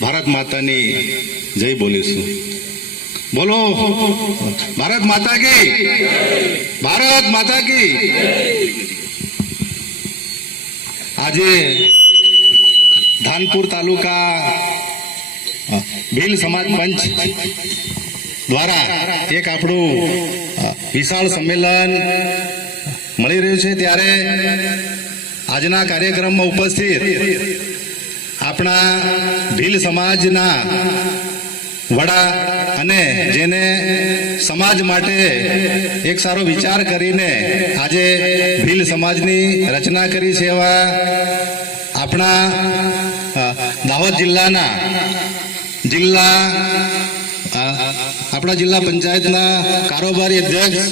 ભારત માતાની જય બોલીશું. બોલો ભારત માતા કી, ભારત માતા કી. આજે ધાનપુર તાલુકા ભીલ સમાજ પંચ દ્વારા એક આપણું વિશાળ સંમેલન મળી રહ્યું છે, ત્યારે આજના કાર્યક્રમમાં ઉપસ્થિત આપણા ભીલ સમાજના વડા અને જેને સમાજ માટે એક સારો વિચાર કરીને આજે ભીલ સમાજની રચના કરી છે એવા આપણા દાહોદ જિલ્લાના આપણા જિલ્લા પંચાયતના કારોબારી અધ્યક્ષ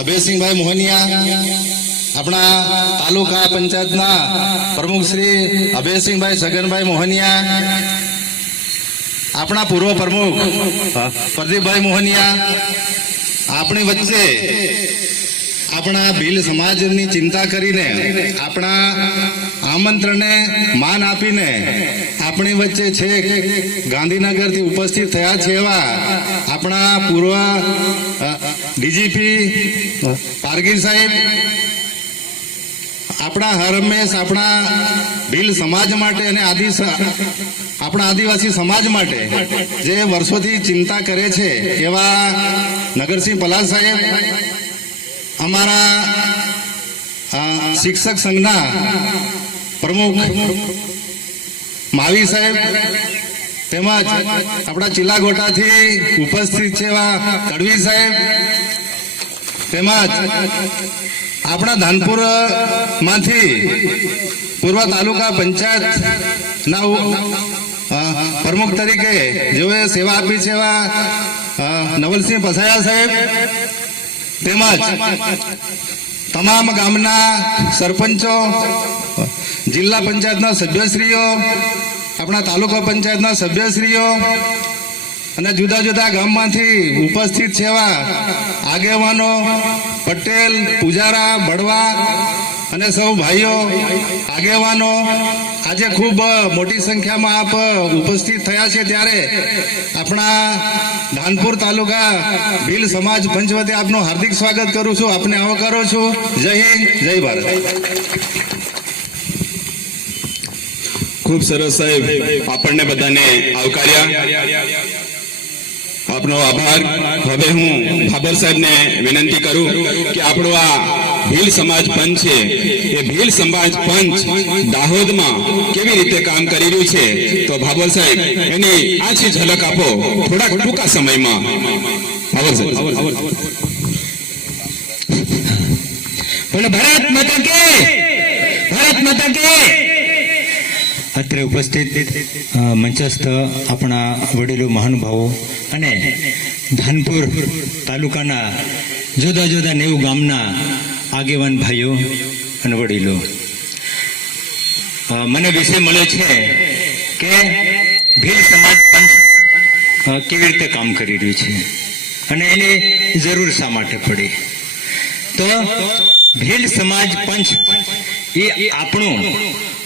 અભયસિંહભાઈ મોહનિયા, આપણા તાલુકા પંચાયતના પ્રમુખ શ્રી અભયસિંહભાઈ છગનભાઈ મોહનિયા, આપણા પૂર્વ પ્રમુખ પ્રદીપભાઈ મોહનિયા, આપણી વચ્ચે આપણા ભીલ સમાજની ચિંતા કરીને આપણા આમંત્રણને માન આપીને આપણી વચ્ચે છેક ગાંધીનગરથી ઉપસ્થિત થયા છે એવા આપણા પૂર્વ ડીજીપી પારગીર સાહેબ, આપણા હરમેશ આપણા ભીલ સમાજ માટે અને આપણા આદિવાસી સમાજ માટે જે વર્ષોથી ચિંતા કરે છે એવા નગરસિંહ પલાસ સાહેબ, અમારા શિક્ષક સંઘના પ્રમુખ માવી સાહેબ, તેમજ આપણા ચિલ્લાગોટાથી ઉપસ્થિત છે એવા તડવી સાહેબ, તેમજ આપણા ધાનપુર માંથી પૂર્વ તાલુકા પંચાયત ના પ્રમુખ તરીકે જેઓએ સેવા આપી છે એવા નવલસિંહ પસાયા સાહેબ, તેમજ તમામ ગામના સરપંચો, જિલ્લા પંચાયતના સભ્યશ્રીઓ, આપણા તાલુકા પંચાયતના સભ્યશ્રીઓ અને જુદા જુદા ગામમાંથી ઉપસ્થિત છે એવા આગેવાનો, પટેલ, પૂજારા, બળવા અને સૌ ભાઈઓ આગેવાનો, આજે ખૂબ મોટી સંખ્યામાં આપ ઉપસ્થિત થયા છે, ત્યારે આપણા ધાનપુર તાલુકા ભીલ સમાજ પંચ વતી આપનું હાર્દિક સ્વાગત કરું છું, આપને આવકારું છું. જય હિન્દ, જય ભારત. ખૂબ સરસ સાહેબ, આપણને બધાને આવકાર્યા, આપનો આભાર. હવે હું ભાબર સાહેબને વિનંતી કરું કે આપણો આ ભીલ સમાજ પંચ છે એ ભીલ સમાજ પંચ દાહોદમાં કેવી રીતે કામ કરી રહ્યું છે, તો ભાબર સાહેબ એની આછી ઝલક આપો થોડાક ટૂંકા સમયમાં. ભાબર સાહેબ. બોલો ભારત માતા કે, ભારત માતા કે. અત્રે ઉપસ્થિત મંચસ્થ આપણા વડીલો, મહાનુભાવો અને ધાનપુર તાલુકાના જુદા જુદા 90 ગામના આગેવાન ભાઈઓ અને વડીલો, મને વિષય મળ્યો છે કે ભીલ સમાજ પંચ કેવી રીતે કામ કરી રહ્યું છે અને એની જરૂર શા માટે પડી. તો ભીલ સમાજ પંચ એ આપણું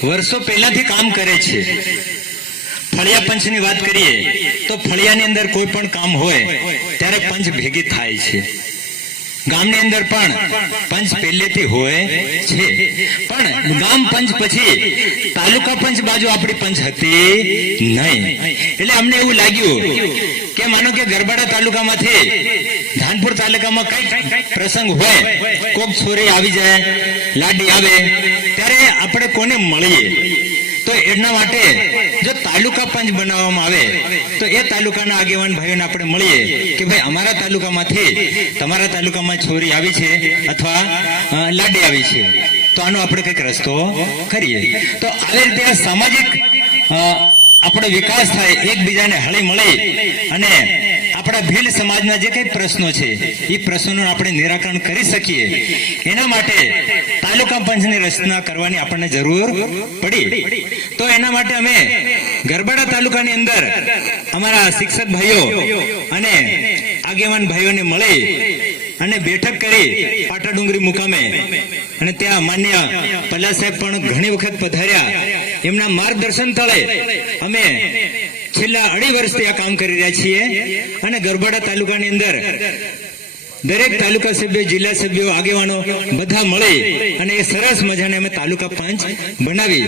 વર્ષો પહેલાથી કામ કરે છે. ફળિયા પંચની વાત કરીએ તો ફળિયાની અંદર કોઈ પણ કામ હોય ત્યારે પંચ ભેગી થાય છે. ગામની અંદર પણ પંચ પહેલેથી હોય છે, પણ ગામ પંચ પછી તાલુકા પંચ બાજુ આપણી પંચ હતી નહીં. એટલે અમને એવું લાગ્યું કે માનો કે ગરબાડા તાલુકામાંથી ધાનપુર તાલુકામાં કઈ પ્રસંગ હોય, કોક છોરી આવી જાય, લાડી આવે, ત્યારે આપણે કોને મળીએ. તો એના માટે જો તાલુકા પંચ બનાવવામાં આવે તો એ તાલુકાના આગેવાન ભાઈઓને આપણે મળીએ કે ભાઈ અમારા તાલુકામાંથી તમારા તાલુકામાં છોરી આવી છે અથવા લાડી આવી છે, તો આનો આપણે કંઈક રસ્તો કરીએ. તો આવી રીતે સામાજિક આપણો વિકાસ થાય, એકબીજાને હળી મળી અને આપણા ભીલ સમાજના જે કઈ પ્રશ્નો છે એ પ્રશ્નોનું આપણે નિરાકરણ કરી શકીએ. એના માટે તાલુકા પંચની રચના કરવાની આપણને જરૂર પડી. તો એના માટે અમે ગરબાડા તાલુકાની અંદર અમારા શિક્ષક ભાઈઓ અને આગેવાન ભાઈઓને મળી અને બેઠક કરી પાટાડુંગરી મુકામે, અને ત્યાં માન્ય પલ્લા સાહેબ પણ ઘણી વખત પધાર્યા એમના માર્ગદર્શન તળે અમે છેલ્લા 2.5 વર્ષથી આ કામ કરી રહ્યા છીએ અને ગરબાડા તાલુકાની અંદર દરેક તાલુકા સભ્યો, જિલ્લા સભ્યો, આગેવાનો બધા મળી અને એ સરસ મજાને અમે તાલુકા પંચ બનાવી.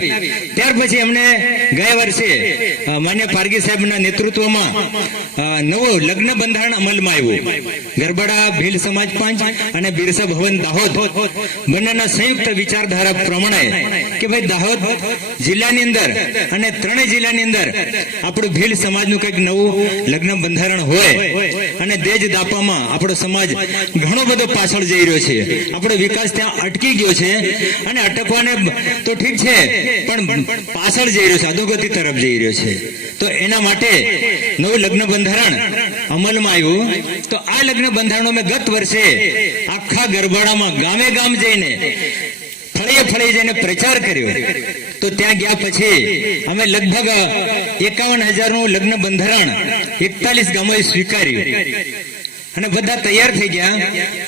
ત્યાર પછી અમને ગયા વર્ષે માન્ય પારગી સાહેબના નેતૃત્વમાં નવું લગ્ન બંધારણ અમલમાં આવ્યું. ગરબાડા ભીલ સમાજ પંચ અને બિરસા ભવન દાહોદ બંનેના સંયુક્ત વિચારધારા પ્રમાણે કે ભાઈ દાહોદ જિલ્લાની અંદર અને 3 જિલ્લાની અંદર આપણું ભીલ સમાજનું કંઈક નવું લગ્ન બંધારણ હોય અને દેજ દાપામાં આપણો સમાજ ઘણો બધો પાછળ જઈ રહ્યો છે. આપણો વિકાસ ત્યાં અટકી ગયો છે અને અટકવાને તો ઠીક છે પણ પાછળ જઈ રહ્યો છે, અધોગતિ તરફ જઈ રહ્યો છે. તો એના માટે નવું લગ્ન બંધારણ અમલમાં આવ્યું. તો આ લગ્ન બંધારણો મેં ગત વર્ષે આખા ગરબાડામાં ગામે ગામ જઈને ફળીએ જઈને પ્રચાર કર્યો. તો ત્યાં ગયા પછી અમે લગભગ 51,000 નું લગ્ન બંધારણ 41 ગામોએ સ્વીકાર્યું અને બધા તૈયાર થઈ ગયા.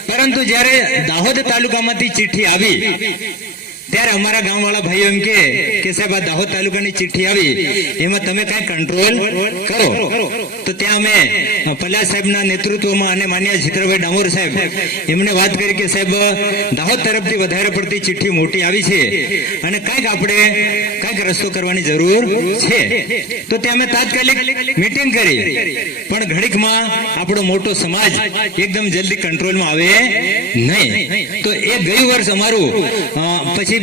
પરંતુ જ્યારે દાહોદ તાલુકામાંથી ચિઠ્ઠી આવી ત્યારે અમારા ગામવાળા ભાઈઓ એમ કે સાહેબ આ દાહોદ તાલુકાની ચિઠ્ઠી આવી એમાં તમે કઈ કંટ્રોલ કરો. તો ત્યાં અમે પલ્લા સાહેબના નેતૃત્વમાં અને માન્ય જીતરાભાઈ ડામોર સાહેબ એમને વાત કરી કે સાહેબ દાહોદ તરફથી વધારે પડતી ચિઠ્ઠી મોટી આવી છે અને કંઈક રસ્તો કરવાની જરૂર છે. તો ત્યાં અમે તાત્કાલિક મીટિંગ કરી પણ ઘડીકમાં આપણો મોટો સમાજ એકદમ જલ્દી કંટ્રોલમાં આવે નહીં. તો એ ગયું વર્ષ અમારું પછી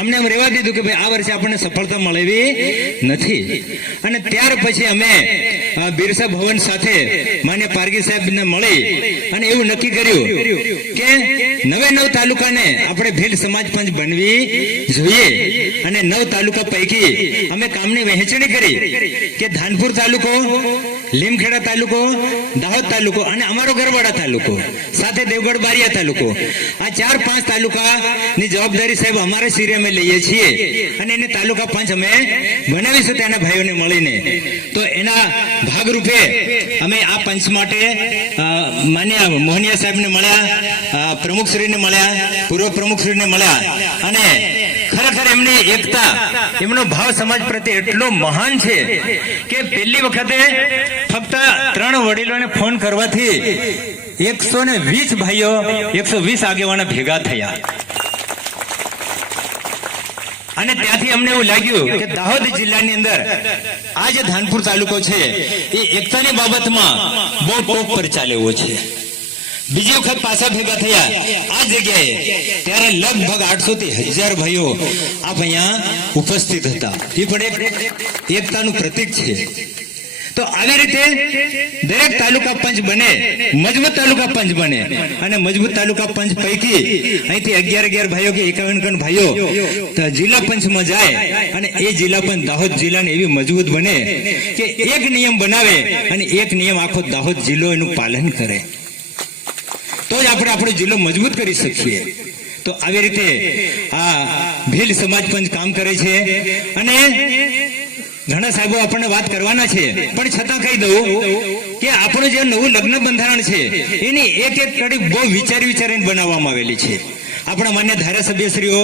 અમને એમ રહેવા દીધું કે ભાઈ આ વર્ષે આપણને સફળતા મળેવી નથી. અને ત્યાર પછી અમે બિરસા ભવન સાથે માન્ય પારગી સાહેબને મળી અને એવું નક્કી કર્યું કે 9 તાલુકાને આપણે ભીલ સમાજ પંચ બનવી જોઈએ. અને 9 તાલુકા પૈકી અમે કામની વહેંચણી કરી કે ધાનપુર તાલુકો, લીમખેડા તાલુકો, દાહોદ તાલુકો અને અમારો ગરબાડા તાલુકો સાથે દેવગઢ બારિયા તાલુકો, આ 4-5 તાલુકાની જવાબદારી સાહેબ અમારા શિરે અમે લઈએ છીએ અને એને તાલુકા પંચ અમે બનાવીશું ત્યાંના ભાઈઓને મળીને. તો એના ભાગરૂપે અમે આ પંચ માટે માન્ય મોહનિયા સાહેબને મળ્યા, પ્રમુખશ્રીને મળ્યા, પૂર્વ પ્રમુખશ્રીને મળ્યા અને ખરેખર એમની એકતા, એમનો ભાવ સમાજ પ્રત્યે એટલો મહાન છે કે પહેલી વખતે ફક્ત 3 વડીલોને ફોન કરવાથી 120 ભાઈઓ, 120 આગેવાનો ભેગા થયા. અને ત્યાંથી અમને એવું લાગ્યું કે દાહોદ જિલ્લાની અંદર આ જે ધાનપુર તાલુકો છે એ એકતાની બાબતમાં બહુ ટોપ પર ચાલે એવો છે. બીજી વખત પાછા ભેગા થયા આ જગ્યાએ ત્યારે લગભગ 800 થી 1000 ભાઈઓ આપ અહીંયા ઉપસ્થિત હતા. એ પણ એક એકતાનું પ્રતીક છે. તો આવી રીતે દરેક તાલુકા પંચ બને, મજબૂત તાલુકા પંચ બને અને મજબૂત તાલુકા પંચ પૈકી અહીંથી 11 ભાઈઓ કે 51 ભાઈઓ જિલ્લા પંચમાં જાય અને એ જિલ્લા પંચ દાહોદ જિલ્લાને એવી મજબૂત બને કે એક નિયમ બનાવે અને એક નિયમ આખો દાહોદ જિલ્લો એનું પાલન કરે. તો જ આપણે આપણો જિલ્લો મજબૂત કરી શકીએ. તો આવી રીતે આ ભીલ સમાજ પંચ કામ કરે છે અને ઘણા સાહેબો આપણને વાત કરવાના છે પણ છતાં કહી દઉં કે આપણું જે નવું લગ્ન બંધારણ છે એની એક કડી બહુ વિચારીને બનાવવામાં આવેલી છે. આપણા માન્ય ધારાસભ્યશ્રીઓ,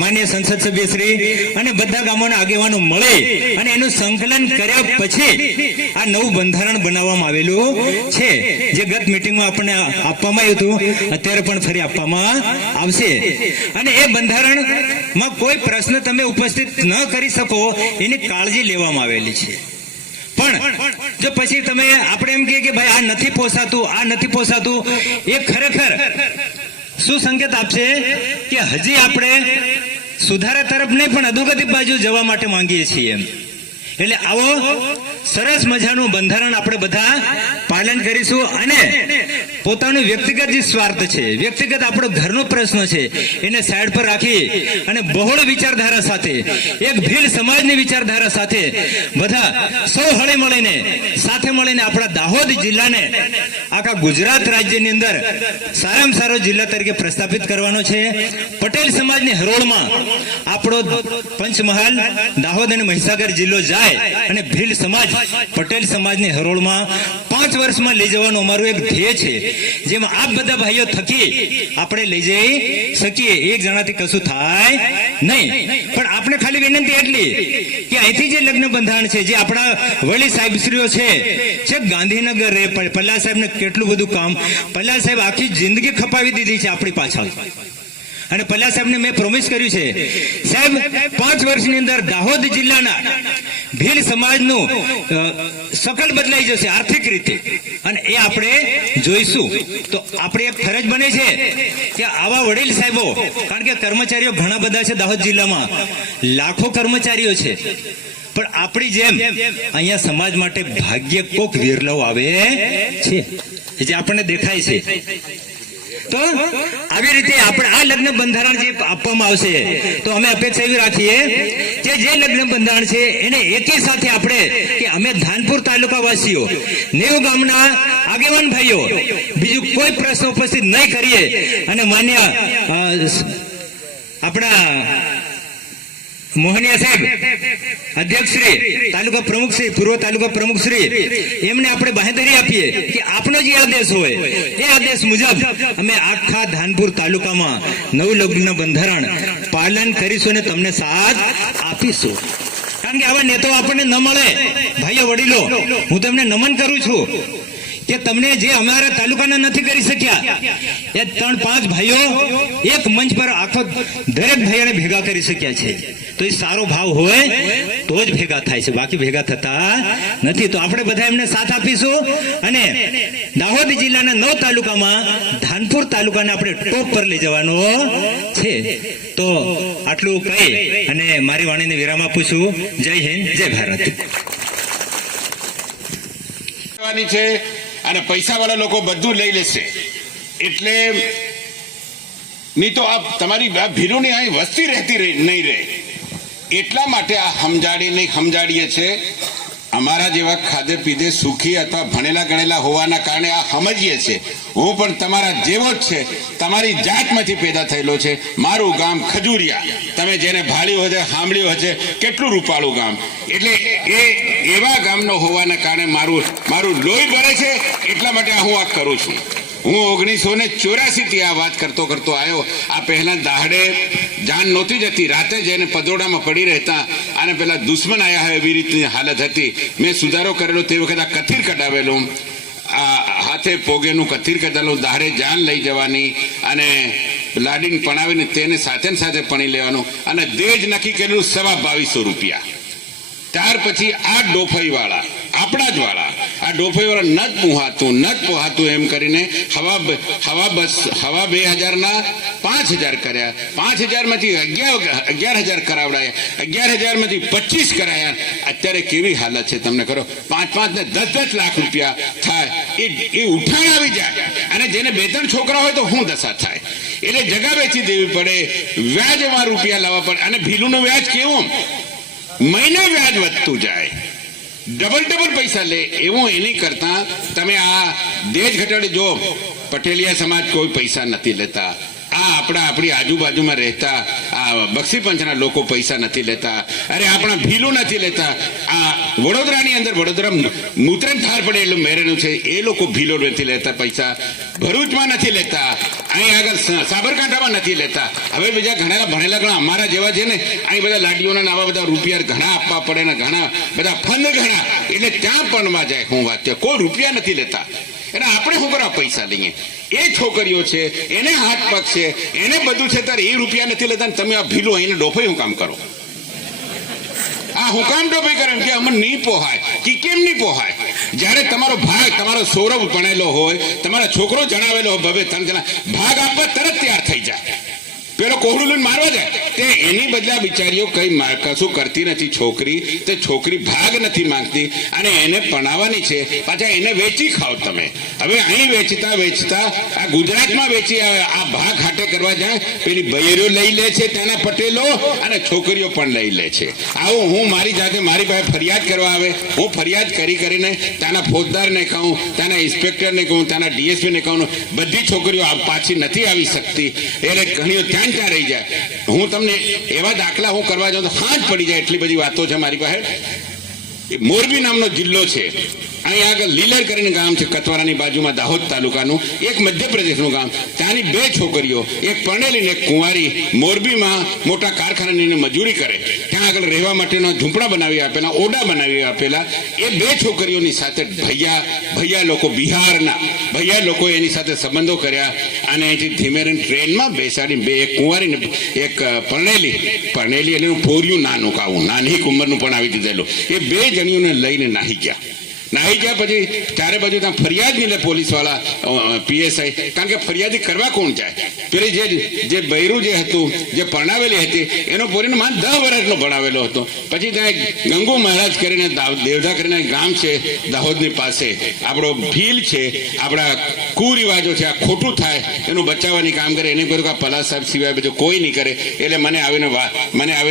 માન્ય સંસદ સભ્યશ્રી અને બધા ગામોના આગેવાનો મળે અને એનું સંકલન કર્યા પછી આ નવું બંધારણ બનાવવામાં આવેલું છે. જે ગત મિટિંગમાં આપણને આપવામાં આવ્યું હતું, અત્યારે પણ ફરી આપવામાં આવશે. અને એ બંધારણમાં કોઈ પ્રશ્ન તમે ઉપસ્થિત ન કરી શકો એની કાળજી લેવામાં આવેલી છે. પણ જો પછી તમે આપણે એમ કહીએ કે ભાઈ આ નથી પોસાતું એ ખરેખર શું સંકેત આપશે કે હજી આપણે સુધારા તરફ નહીં પણ અધોગતિ બાજુ જવા માટે માંગીએ છીએ. એટલે આવો સરસ મજાનું બંધારણ આપણે બધા પાલન કરીશું અને પોતાનું વ્યક્તિગત જે સ્વાર્થ છે, વ્યક્તિગત આપણો ઘરનો પ્રશ્ન છે એને સાઈડ પર રાખી અને બહોળ વિચારધારા સાથે, એક ભીલ સમાજની વિચારધારા સાથે બધા સૌ હળી મળીને સાથે મળીને આપણા દાહોદ જિલ્લાને આખા ગુજરાત રાજ્યની અંદર સારામાં સારો જિલ્લા તરીકે પ્રસ્થાપિત કરવાનો છે. પટેલ સમાજની હરોળમાં આપણો પંચમહાલ, દાહોદ અને મહીસાગર જિલ્લો જાય અને ભીલ સમાજ પટેલ સમાજની હરોળમાં 5 વર્ષમાં લઈ જવાનું અમારું એક ધ્યેય છે. જેમાં આપ બધા ભાઈઓ થકી આપણે લઈ જઈ શકીએ. એક જણાથી કશું થાય નહીં પણ પણ આપણે ખાલી વિનંતી એટલી કે અહીંથી જે લગ્ન બંધારણ છે, જે આપણા વડી સાહેબશ્રીઓ છે ગાંધીનગર રે પલ્લા સાહેબને કેટલું બધું કામ, પલ્લા સાહેબ આખી જિંદગી ખપાવી દીધી છે આપણી પાછળ. અને પલ્લા સાહેબને મેં પ્રોમિસ કર્યું છે, સાહેબ 5 વર્ષની અંદર દાહોદ જિલ્લાના ભીલ સમાજનું શકલ બદલાઈ જશે આર્થિક રીતે, અને એ આપણે જોઈશું. તો આપણે એક ફરજ બને છે કે આવા વડીલ સાહેબો, કારણ કે કર્મચારીઓ ઘણા બધા છે દાહોદ જિલ્લામાં, લાખો કર્મચારીઓ છે, પણ આપણી જેમ અહીંયા સમાજ માટે ભાગ્ય કોક વિરલાઓ આવે છે જે આપણને દેખાય છે. તો આવી રીતે આપણે આ લગ્ન બંધારણ જે આપવામાં આવશે, તો અમે અપેક્ષા એવી રાખીએ કે જે લગ્ન બંધારણ છે એને એકી સાથે આપણે, કે અમે ધાનપુર તાલુકા વાસીઓ, નેવ ગામના આગેવાન ભાઈઓ બીજું કોઈ પ્રશ્ન ઉપસ્થિત નહીં કરીએ, અને માન્ય આપણા મોહનિયા સાહેબ અધ્યક્ષ શ્રી, તાલુકા પ્રમુખ શ્રી, પૂર્વ તાલુકા પ્રમુખ શ્રી, એમને આપણે બાંહેધરી આપીએ કે આપનો જે આદેશ હોય એ આદેશ મુજબ અમે આખા ધાનપુર તાલુકામાં નવું લગ્ન બંધારણ પાલન કરીશું અને તમને સાથ આપીશું. કારણ કે આવા નેતાઓ આપણને ન મળે. ભાઈઓ વડીલો, હું તમને નમન કરું છું કે તમને જે અમારા તાલુકાના નથી કરી શક્યા એ 3-5 ભાઈઓ એક મંચ પર આખો દરેક ભાઈઓને ભેગા કરી શક્યા છે. તો એ સારો ભાવ હોય તો જ ભેગા થાય છે, બાકી ભેગા થતા નથી. તો આપણે બધા એમને સાથ આપીશું અને દાહોદ જિલ્લાના 9 તાલુકામાં ધાનપુર તાલુકાને આપણે ટોપ પર લઈ જવાનો છે. તો આટલું કહી અને મારી વાણીને વિરામ આપું છું. જય હિન્દ, જય ભારત. છે અને પૈસા વાળા લોકો બધું લઈ લેશે, એટલે નહીં તો આ તમારી ભીલોની અહીં વસ્તી રહેતી નહીં રહે. એટલા માટે આ સમજાડીએ છે. અમારા જેવા ખાધે પીધે સુખી અથવા ભણેલા ગણેલા હોવાના કારણે આ સમજીએ છે. હું પણ તમારા જેવો જ છે, તમારી જાતમાંથી પેદા થયેલો છે. મારું ગામ ખજૂરિયા, તમે જેને ભાળ્યું હશે, સાંભળ્યું હશે, કેટલું રૂપાળું ગામ. એટલે એ એવા ગામનો હોવાના કારણે મારું લોહી ભરે છે. એટલા માટે હું આ કરું છું. હું 1984 આ વાત કરતો આવ્યો. આ પહેલા દાહડે જાન નહોતી જતી, રાતે જઈને પદોડામાં પડી રહેતા, અને પેલા દુશ્મન આયા હોય એવી રીતની હાલત હતી. મેં સુધારો કરેલો તે વખતે આ કથીર કઢાવેલું, આ હાથે પોગેનું કથીર કઢાવેલું, દાહડે જાન લઈ જવાની અને લાડીને પણાવીને તેને સાથે ને સાથે પણી લેવાનું, અને દેજ નક્કી કરેલું 2250 રૂપિયા. ત્યાર પછી આ ડોફાઈ વાળા, આપણા જ વાળા, આ ડોફાઈ વાળા નજ પોહાતું એમ કરીને હવા 2000ના 5000 કર્યા. 5000 માંથી 11000 કરાવડાયા, 11000 માંથી 25 કરાયા. અત્યારે કેવી હાલત છે તમને કરો, 5 ને 10 લાખ રૂપિયા થાય એ ઉઠાણ આવી જાય. અને જેને 2-3 છોકરા હોય તો શું દશા થાય. એટલે જગા વેચી દેવી પડે, વ્યાજમાં રૂપિયા લાવવા પડે. અને ભીલુનું વ્યાજ કેવું, મહિને વ્યાજ વધતું જાય, ડબલ પૈસા લે. એવું એની કરતા તમે આ દેજ ઘટાડે. જો પટેલિયા સમાજ કોઈ પૈસા નથી લેતા, આ આપણી આજુબાજુમાં રહેતા આ બક્ષી પંચના લોકો પૈસા નથી લેતા, અરે આપણા ભીલું નથી લેતા. આ વડોદરાની અંદર, વડોદરા મૂત્રમ થાર પડે એટલું મેરેનું છે, એ લોકો ભીલો નથી લેતા પૈસા. ભરૂચમાં નથી લેતા, અહીં આગળ સાબરકાંઠામાં નથી લેતા. હવે બીજા ઘણા ભણેલા ઘણા અમારા જેવા છે ને, અહીં બધા લાડીઓના આવા બધા રૂપિયા ઘણા આપવા પડે ને, ઘણા બધા ફંડ ઘણા, એટલે ત્યાં પણમાં જાય. હું વાત છે, કોઈ રૂપિયા નથી લેતા. એટલે આપણે શું કરવા પૈસા લઈએ? એ છોકરીઓ છે, એને હાથ પગ છે, એને બધું છે, ત્યારે એ રૂપિયા નથી લેતા. તમે આ ભીલો એને ડોફાઈ હું કામ કરો? આ હું કામ ડોફાઈ કરે કે અમને નહીં પોહાય, કે કેમ નહીં પોહાય? જ્યારે તમારો ભાગ, તમારો સૌરભ ભણેલો હોય, તમારા છોકરો જણાવેલો હોય, ભવે 3 જણા ભાગ આપવા તરત તૈયાર થઈ જાય. પેલો કોહડું લઈને મારવા જાય, તે એની બદલા બિચારીઓ કઈ કશું કરતી નથી. છોકરી ભાગ નથી માંગતી, અને એને પણાવવાની છે, પાછા એને વેચી ખાઓ તમે. હવે અહીં વેચતા આ ગુજરાતમાં વેચી આવે, આ ભાગ હાટે કરવા જાય, પેલી બૈરીઓ લઈ લે છે ત્યાંના પટેલો, અને છોકરીઓ પણ લઈ લે છે. આવું હું મારી જાતે, મારી પાસે ફરિયાદ કરવા આવે, હું ફરિયાદ કરીને ત્યાંના ફોજદારને કહું, ત્યાંના ઇન્સ્પેક્ટરને કહું, ત્યાંના ડીએસપીને કહું, બધી છોકરીઓ પાછી નથી આવી શકતી. એટલે ઘણીઓ ત્યાં રહી જાય. હું તમને એવા દાખલા હું કરવા જાઉં તો હાથ પડી જાય, એટલી બધી વાતો છે મારી પાસે. મોરબી નામનો જિલ્લો છે, અહીં આગળ લીલર કરીને ગામ છે કતવારાની બાજુમાં, દાહોદ તાલુકાનું, એક મધ્યપ્રદેશનું ગામ. ત્યાંની બે છોકરીઓ, એક પરણેલી ને એક કુંવારી, મોરબીમાં મોટા કારખાનાની મજૂરી કરે. ત્યાં આગળ રહેવા માટેના ઝૂંપડા બનાવી આપેલા, ઓરડા બનાવી આપેલા. એ બે છોકરીઓની સાથે ભૈયા લોકો, બિહારના ભૈયા લોકો એની સાથે સંબંધો કર્યા અને અહીંથી ધીમે રહીને ટ્રેનમાં બેસાડી બે, એક કુંવારી ને એક પરણેલી એનું પોર્યું નાનું કાવું, નાની ઉંમરનું પણ આવી દીધેલું. એ બે જણીઓને લઈને નાહી ગયા. પછી ચારે બાજુ ત્યાં ફરિયાદ નહીં લે પોલીસવાળા, પીએસઆઈ, કારણ કે ફરિયાદી કરવા કોણ જાય? પેલી જે બૈરું જે હતું, જે પરણાવેલી હતી, એનો પોરીનો માન 10 વર્ષનો ભણાવેલો હતો. પછી ત્યાં ગંગુ મહારાજ કરીને દેવધા કરીને ગામ છે દાહોદની પાસે, આપણો ભીલ છે, આપણા કુરિવાજો છે, આ ખોટું થાય એનું બચાવવાની કામ કરે. એને કહ્યું કે આ પલાસ સાહેબ સિવાય બધું કોઈ નહીં કરે. એટલે મને આવીને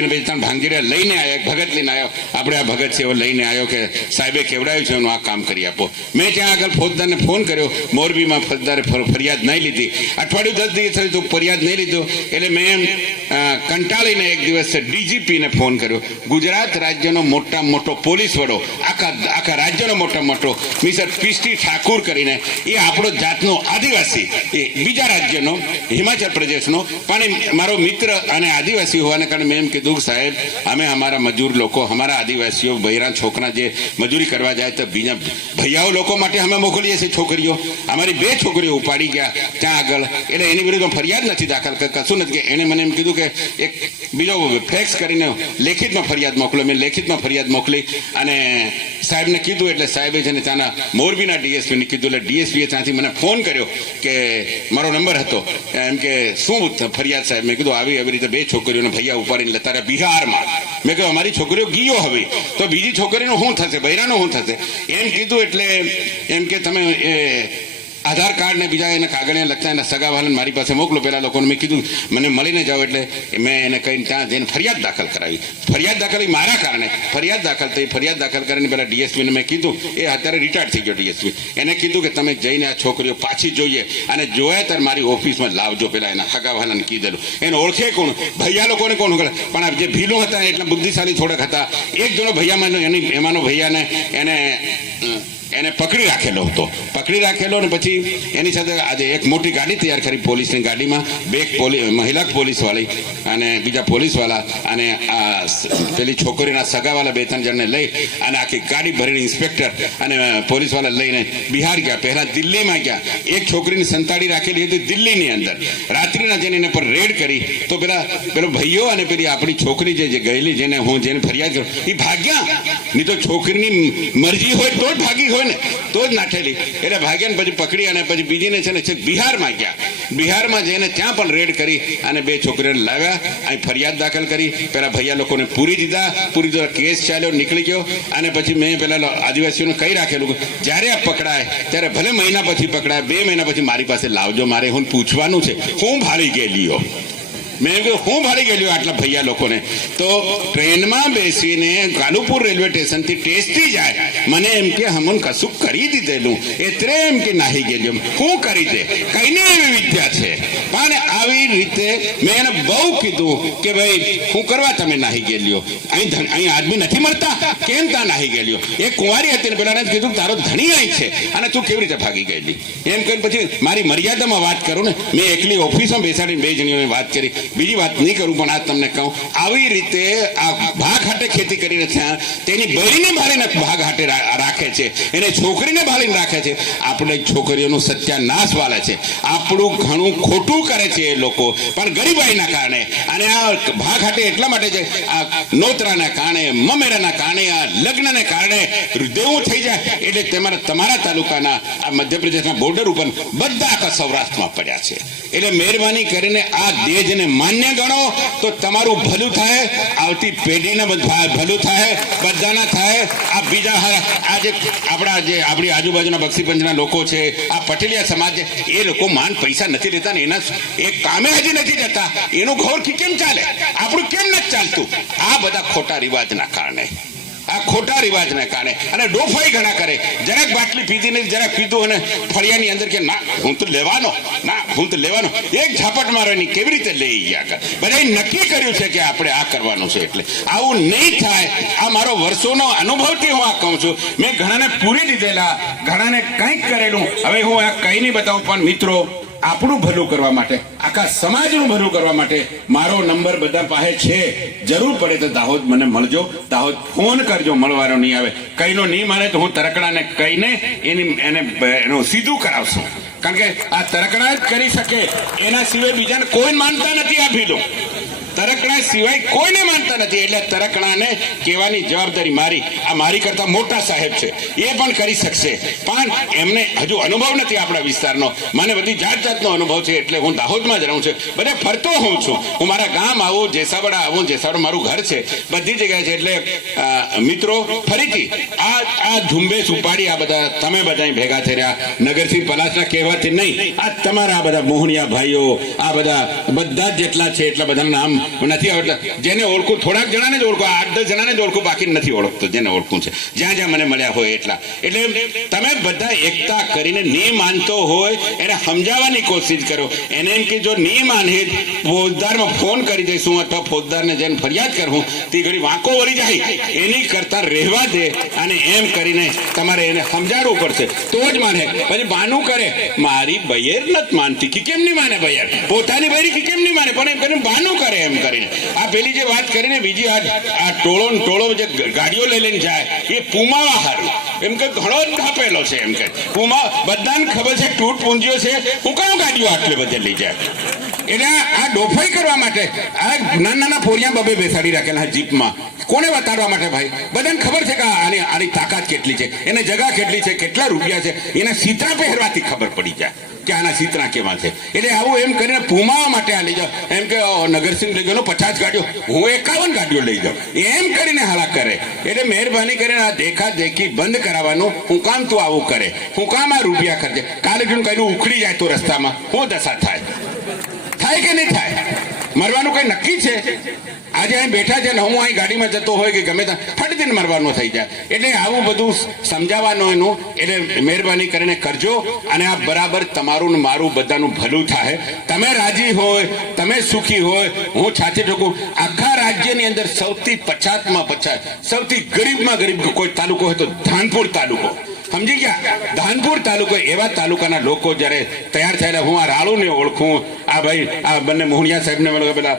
પછી ત્યાં ભાંગીરા લઈને આવ્યા, ભગત લઈને આવ્યો. આપણે આ ભગત છે એવો લઈને આવ્યો કે સાહેબે કેવડાવ્યું છે એનું આ કામ કરી આપો. મેં ત્યાં આગળ ફોજદારને ફોન કર્યો. મોરબીમાં ફોજદારે ફરિયાદ નહીં લીધી. અઠવાડિયું 10 દિવસ થયું ફરિયાદ નહીં લીધો. એટલે મેં કંટાળીને એક દિવસ ડીજીપીને ફોન કર્યો. ગુજરાત રાજ્યનો મોટો પોલીસ વડો, આખા રાજ્યનો મોટો મિસ્ટર પીસટી ઠાકુર કરીને, એ આપણો જાતનો આદિવાસી, એ બીજા રાજ્યનો, હિમાચલ પ્રદેશનો, પણ મારો મિત્ર અને આદિવાસી હોવાને કારણે મેં એમ કીધું, સાહેબ અમે અમારા મજૂર લોકો, અમારા આદિવાસીઓ બૈરા છોકરા જે મજૂરી કરવા જાય તો બીજા ભૈયાઓ લોકો માટે અમે મોકલીએ છીએ છોકરીઓ. અમારી બે છોકરીઓ ઉપાડી ગયા ત્યાં આગળ. એટલે એની વિરુદ્ધ ફરિયાદ નથી દાખલ, કશું નથી. એને મને એમ કીધું કે એક બીજો ફેક્સ કરીને લેખિતમાં ફરિયાદ મોકલો. મેં લેખિતમાં ફરિયાદ મોકલી અને સાહેબને કીધું. એટલે સાહેબે છે ને ત્યાંના મોરબીના ડીએસપીને કીધું. એટલે ડીએસપીએ ત્યાંથી મને ફોન કર્યો કે મારો નંબર હતો, એમ કે શું ફરિયાદ સાહેબ? મેં કીધું આવી રીતે બે છોકરીઓને ભૈયા ઉપાડીને લેતા રહ્યા બિહારમાં. મેં કહ્યું અમારી છોકરીઓ ગયો હવે તો બીજી છોકરીનું શું થશે, બૈરાનું શું થશે એમ કીધું. એટલે એમ કે તમે આધાર કાર્ડ ને બીજા એના કાગળિયા લખતા એના સગાવાલાને મારી પાસે મોકલો. પેલા લોકોને મેં કીધું મને મળીને જાઓ. એટલે મેં એને કહીને ત્યાં જઈને ફરિયાદ દાખલ કરાવી. ફરિયાદ દાખલ મારા કારણે ફરિયાદ દાખલ થઈ. ફરિયાદ દાખલ કરીને પેલા ડીએસપીને મેં કીધું, એ અત્યારે રિટાયર્ડ થઈ ગયો ડીએસપી, એને કીધું કે તમે જઈને આ છોકરીઓ પાછી જોઈએ અને જોયા ત્યારે મારી ઓફિસમાં લાવજો. પેલા એના સગાવાલાને કીધેલું. એને ઓળખે કોણ? ભૈયા લોકોને કોણ ઓળખે? પણ આ જે ભીલું હતા એટલા બુદ્ધિશાળી થોડાક હતા. એક જણો ભૈયામાં એમાંનો ભૈયાને એને પકડી રાખેલો અને પછી એની સાથે આજે એક મોટી ગાડી તૈયાર કરી પોલીસની ગાડીમાં, બે મહિલા પોલીસવાળી અને બીજા પોલીસવાળા અને આ પેલી છોકરીના સગાવાળા 2-3 જણને લઈ અને આખી ગાડી ભરીને ઇન્સ્પેક્ટર અને પોલીસવાળા લઈને બિહાર ગયા. પહેલા દિલ્હીમાં ગયા. એક છોકરીની સંતાડી રાખેલી હતી દિલ્હીની અંદર. રાત્રિના જેને એના પર રેડ કરી તો પેલો ભાઈઓ અને પેલી આપણી છોકરી જે ગયેલી, જેને ફરિયાદ કરું, એ ભાગ્યા. નહીં તો છોકરીની મરજી હોય તો જ ભાગી હોય ને, તો જ નાઠેલી. એટલે ભાગ્યાને પછી પકડી અને પછી બીજીને છે ને બિહારમાં ગયા. બિહારમાં જઈને ત્યાં પણ રેડ કરી અને બે છોકરીઓને લાવ્યા. અહીં ફરિયાદ દાખલ કરી. પેલા ભૈયા લોકોને પૂરી દીધા. કેસ ચાલ્યો, નીકળી ગયો. અને પછી મેં પેલા આદિવાસીઓને કહી રાખેલું જ્યારે આ પકડાય ત્યારે ભલે મહિના પછી પકડાય, 2 મહિના પછી મારી પાસે લાવજો, મારે હું પૂછવાનું છે હું ભાળી ગયેલીઓ. મેં કહ્યું હું ભાળી ગયેલું આટલા ભૈયા લોકોને. તો ટ્રેનમાં બેસીને કાલુપુર રેલવે સ્ટેશનથી ટેસ્ટી જાય. મને એમ કે હમણ કશું કરી દીધેલું એટલે એમ કે નાહી ગયેલું. હું કરી દે કઈને એવી વિદ્યા છે. પણ આવી રીતે મેં એને બહુ કીધું કે ભાઈ હું કરવા તમે નાહી ગયેલીઓ? અહીં આદમી નથી મળતા, કેમ ત્યાં નાહી ગયેલીઓ? એ કુંવારી હતી ને પેલાને કીધું તારો ધણી અહીં છે અને તું કેવી રીતે ભાગી ગયેલી એમ કરીને પછી મારી મર્યાદામાં વાત કરું ને. મેં એકલી ઓફિસમાં બેસાડીને 2 જણીઓને વાત કરી. બીજી વાત નહીં કરું પણ આ તમને કહું, આવી રીતે આ ભાગ હાટે ખેતી કરીને તેની બળીને ભાળીને ભાગ હાટે રાખે છે, એને છોકરીને ભાળીને રાખે છે. આપણે છોકરીઓનું સત્યાનાશ વાળે છે. આપણું ઘણું ખોટું કરે છે એ લોકો, પણ ગરીબાઈના કારણે અને આ ભાગ હાટે એટલા માટે છે. આ નોતરાના કારણે, મમેરાના કારણે, આ લગ્નને કારણે દેવું થઈ જાય. એટલે તમારા તાલુકાના આ મધ્યપ્રદેશના બોર્ડર ઉપર બધા આખા સૌરાષ્ટ્રમાં પડ્યા છે. એટલે મહેરબાની કરીને આ દેશને માન્ય ગણો તો તમારું ભલું થાય, આવતી પેઢીને ભલું થાય, બધાના થાય. આ બીજા આજે આપણી આજુબાજુના બક્ષીપંચના લોકો છે, આ પટેલિયા સમાજ છે, એ લોકો માન પૈસા નથી લેતા ને એના એક કામે હજી નથી જતા. એનું ઘર કેમ ચાલે? આપણું કેમ નથી ચાલતું? આ બધા ખોટા રિવાજના કારણે. આ ખોટા રિવાજને કારણે અને ડોફાઈ ઘણા કરે. જરાક બાટલી પીધી નહીં, જરાક પીધું અને ફળિયાની અંદર કે ના હું તો લેવાનો, ના હું તો લેવાનો, એક ઝાપટ મારવાની કેવી રીતે લઈ ગયા કર. બધાએ નક્કી કર્યું છે કે આપણે આ કરવાનું છે, એટલે આવું નહીં થાય. આ મારો વર્ષોનો અનુભવથી હું આ કહું છું. મેં ઘણાને પૂરી દીધેલા, ઘણાને કંઈક કરેલું. હવે હું આ કંઈ નહીં બતાવું, પણ મિત્રો આપણું ભલું કરવા માટે, આખા સમાજનું ભલું કરવા માટે મારો નંબર બધા પાસે છે. જરૂર પડે તો દાહોદ મને મળજો, દાહોદ ફોન કરજો, મળવાનો નહીં આવે. કઈનો નહીં માને તો હું તરકડાને કહીને એનું સીધું કરાવશું. કારણ કે આ તરકડા જ કરી શકે, એના સિવાય બીજાને કોઈ માનતા નથી. આ ભીલું તરકડા સિવાય કોઈને માનતા નથી. એટલે તરકડાને કહેવાની જવાબદારી મારી. આ મારી કરતા મોટા સાહેબ છે, એ પણ કરી શકશે, પણ એમને હજુ અનુભવ નથી આપણા વિસ્તારનો. મને બધી જાત જાતનો અનુભવ છે, એટલે હું દાહોદમાં જ રહું છું, બધે ફરતો હોઉં છું. હું મારા ગામ આવું, જેસાબડા આવું, જેસાબડા મારું ઘર છે, બધી જગ્યાએ છે. એટલે મિત્રો ફરીથી આ ઝુંબેશ ઉપાડી આ બધા તમે બધા ભેગા થઈ રહ્યા, નગરસિંહ પલાસના કહેવાથી નહીં, આ તમારા આ બધા મોહનિયા ભાઈઓ, આ બધા જ જેટલા છે એટલા બધાના નામ નથી આવડતા. જેને ઓળખું થોડાક જણાને જ ઓળખું, 8-10 જણાને જ ઓળખું, બાકી નથી ઓળખતો. જેને ઓળખું છે જ્યાં જ્યાં મને મળ્યા હોય એટલા. એટલે તમે બધા એકતા કરીને નહીં માનતો હોય એને સમજાવવાની કોશિશ કરો. એને એમ કે જો નહીં માને ફોજદારમાં ફોન કરી દઈશું અથવા ફોજદારને જઈને ફરિયાદ કરવું, તે ઘડી વાંકો વળી જાય. એની કરતા રહેવા દે અને એમ કરીને તમારે એને સમજાવવું પડશે, તો જ માને. પછી બાનું કરે, મારી બૈર નથી માનતી, કે કેમ નહીં માને બૈર, પોતાની બૈરી કે કેમ નહીં માને, પણ એમ કરીને બાનું કરે. એમ કરીને આ પેલી જે વાત કરીને બીજી આ ટોળો જે ગાડીઓ લઈ લઈને જાય એ પુમાવા હારું, એમ કે ઘણો જ કાપેલો છે. એમ કે પુમા બધાને ખબર છે તૂટ પૂંજીઓ છે, હું કયો ગાડીઓ આટલે બધે લઈ જાય. એટલે આ ડોફાઈ કરવા માટે આ નાના ફોરિયા બબે બેસાડી રાખેલા જીપમાં. કોને બતાડવા માટે ભાઈ? બધાને ખબર છે કે આની તાકાત કેટલી છે, એને જગા કેટલી છે, કેટલા રૂપિયા છે, એના સીતરા પહેરવાથી ખબર પડી જાય કે આના સીતરા કેવા છે. એટલે આવું એમ કરીને પુમાવા માટે આ લઈ જાઓ. એમ કે નગરસિંહ લઈ ગયો 50 ગાડીઓ, હું 51 ગાડીઓ લઈ જાઉં, એમ કરીને હાલા કરે. એટલે મહેરબાની કરીને આ દેખી બંધ કરાવવાનું. હું કામ તું આવું કરે, હું કામ આ રૂપિયા ખર્ચે? કાલે કઈ ઉખડી જાય તો રસ્તામાં શું દશા થાય કે નહીં થાય? મરવાનું કઈ નક્કી છે? આજે અહીં બેઠા છે ને હું અહીં ગાડીમાં જતો હોય કે ગમે ત્યાં ફટ દિન મરવાનું થઈ જાય. એટલે આવું બધું સમજાવવાનું એનું. એટલે મહેરબાની કરીને કરજો અને આ બરાબર તમારું ને મારું બધાનું ભલું થાય. તમે રાજી હોય, તમે સુખી હોય. હું છાતી ઠોકું, આખા રાજ્યની અંદર સૌથી 50માં 50 સૌથી ગરીબમાં ગરીબ કોઈ તાલુકો હોય તો ધાનપુર તાલુકો. સમજી ગયા? ધાનપુર તાલુકો. એવા તાલુકાના લોકો જ્યારે તૈયાર થયેલા, હું આ રાળુને ઓળખું, આ ભાઈ આ બંને મોહનિયા સાહેબને ઓળખું, પેલા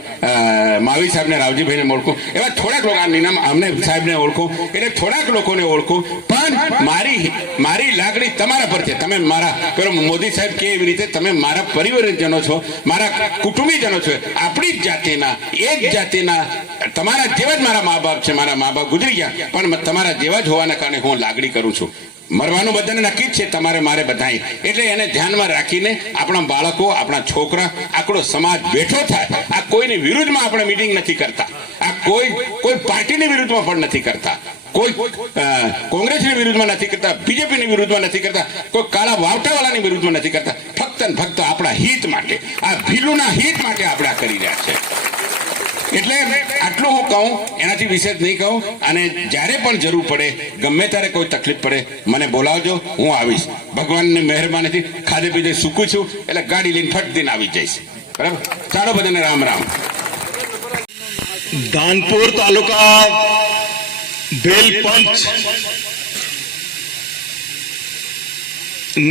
માવી સાહેબને રાવજીભાઈને ઓળખું, એવા થોડાક લોકો, આ નીનામ અમને સાહેબને ઓળખું, એટલે થોડાક લોકોને ઓળખું. પણ મારી લાગણી તમારા પર છે. તમે મારા પેલો મોદી સાહેબ કે એવી રીતે તમે મારા પરિવારજનો છો, મારા કુટુંબીજનો છો, આપણી જ જાતિના, એક જાતિના, તમારા જેવા જ મારા મા બાપ છે. મારા મા બાપ ગુજરી ગયા, પણ તમારા જેવા જ હોવાના કારણે હું લાગણી કરું છું. મરવાનું બધાને નક્કી જ છે, તમારે મારે બધાય. એટલે એને ધ્યાનમાં રાખીને આપણા બાળકો, આપણા છોકરા, આપણો સમાજ બેઠો થાય. આ કોઈની વિરુદ્ધમાં આપણે મીટિંગ નથી કરતા, આ કોઈ પાર્ટીની વિરુદ્ધમાં પણ નથી કરતા, કોઈ કોંગ્રેસની વિરુદ્ધમાં નથી કરતા, બીજેપીની વિરુદ્ધમાં નથી કરતા, કોઈ કાળા વાવટાવાળાની વિરુદ્ધમાં નથી કરતા. ફક્ત ને ફક્ત આપણા હિત માટે, આ ભીલુના હિત માટે આપણે આ કરી રહ્યા છે. એટલે આટલું હું કહું, એનાથી વિશેષ નહીં કહું. અને જ્યારે પણ જરૂર પડે, ગમે ત્યારે કોઈ તકલીફ પડે, મને બોલાવજો, હું આવીશ. ભગવાનની મહેરબાનીથી ખાધે પીધે સૂકું છું, એટલે ગાડી લઈને ફટ દિન આવી જઈશ. બરાબર? ચાલો બધાને રામ રામ. ધાનપુર તાલુકા ભેલ પંચ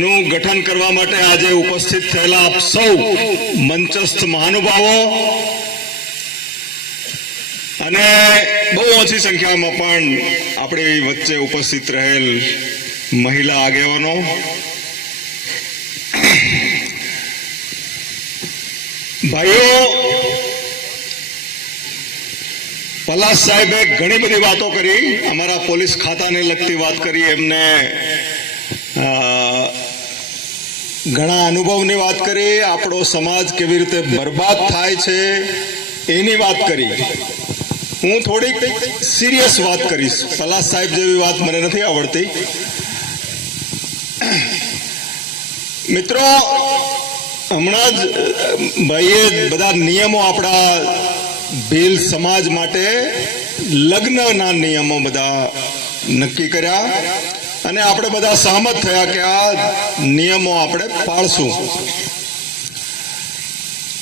નું ગઠન કરવા માટે આજે ઉપસ્થિત થયેલા આપ સૌ મંચસ્થ મહાનુભાવો અને બહુ ઓછી સંખ્યામાં પણ આપણી વચ્ચે ઉપસ્થિત રહેલ મહિલા આગેવાનો, ભાઈઓ, પલાસ સાહેબે ઘણી બધી વાતો કરી. અમારા પોલીસ ખાતાને લગતી વાત કરી, એમને ઘણા અનુભવની વાત કરી, આપણો સમાજ કેવી રીતે બરબાદ થાય છે એની વાત કરી. હું થોડીક સિરિયસ વાત કરીશ. પલાસ સાહેબ જેવી વાત મને નથી આવડતી. મિત્રો, હમણાં જ ભાઈએ બધા નિયમો આપણા ભીલ સમાજ માટે લગ્નના નિયમો બધા નક્કી કર્યા અને આપણે બધા સહમત થયા કે આ નિયમો આપણે પાળશું.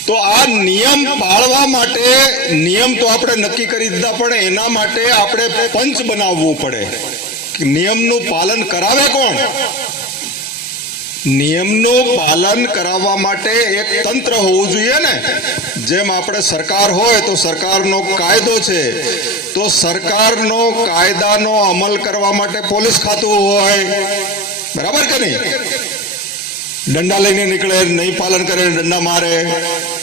તો આ નિયમ પાળવા માટે નિયમ તો આપણે નક્કી કરી દીધા, પણ એના માટે આપણે પંચ બનાવવું પડે. નિયમનું પાલન કરાવે કોણ? નિયમનું પાલન કરાવવા માટે એક તંત્ર હોવું જોઈએ ને. જેમ આપણે સરકાર હોય તો સરકારનો કાયદો છે, તો સરકારનો કાયદાનો અમલ કરવા માટે પોલીસ ખાતું હોય, બરાબર કે નહીં? દંડા લઈને નીકળે, નહીં પાલન કરે દંડા મારે,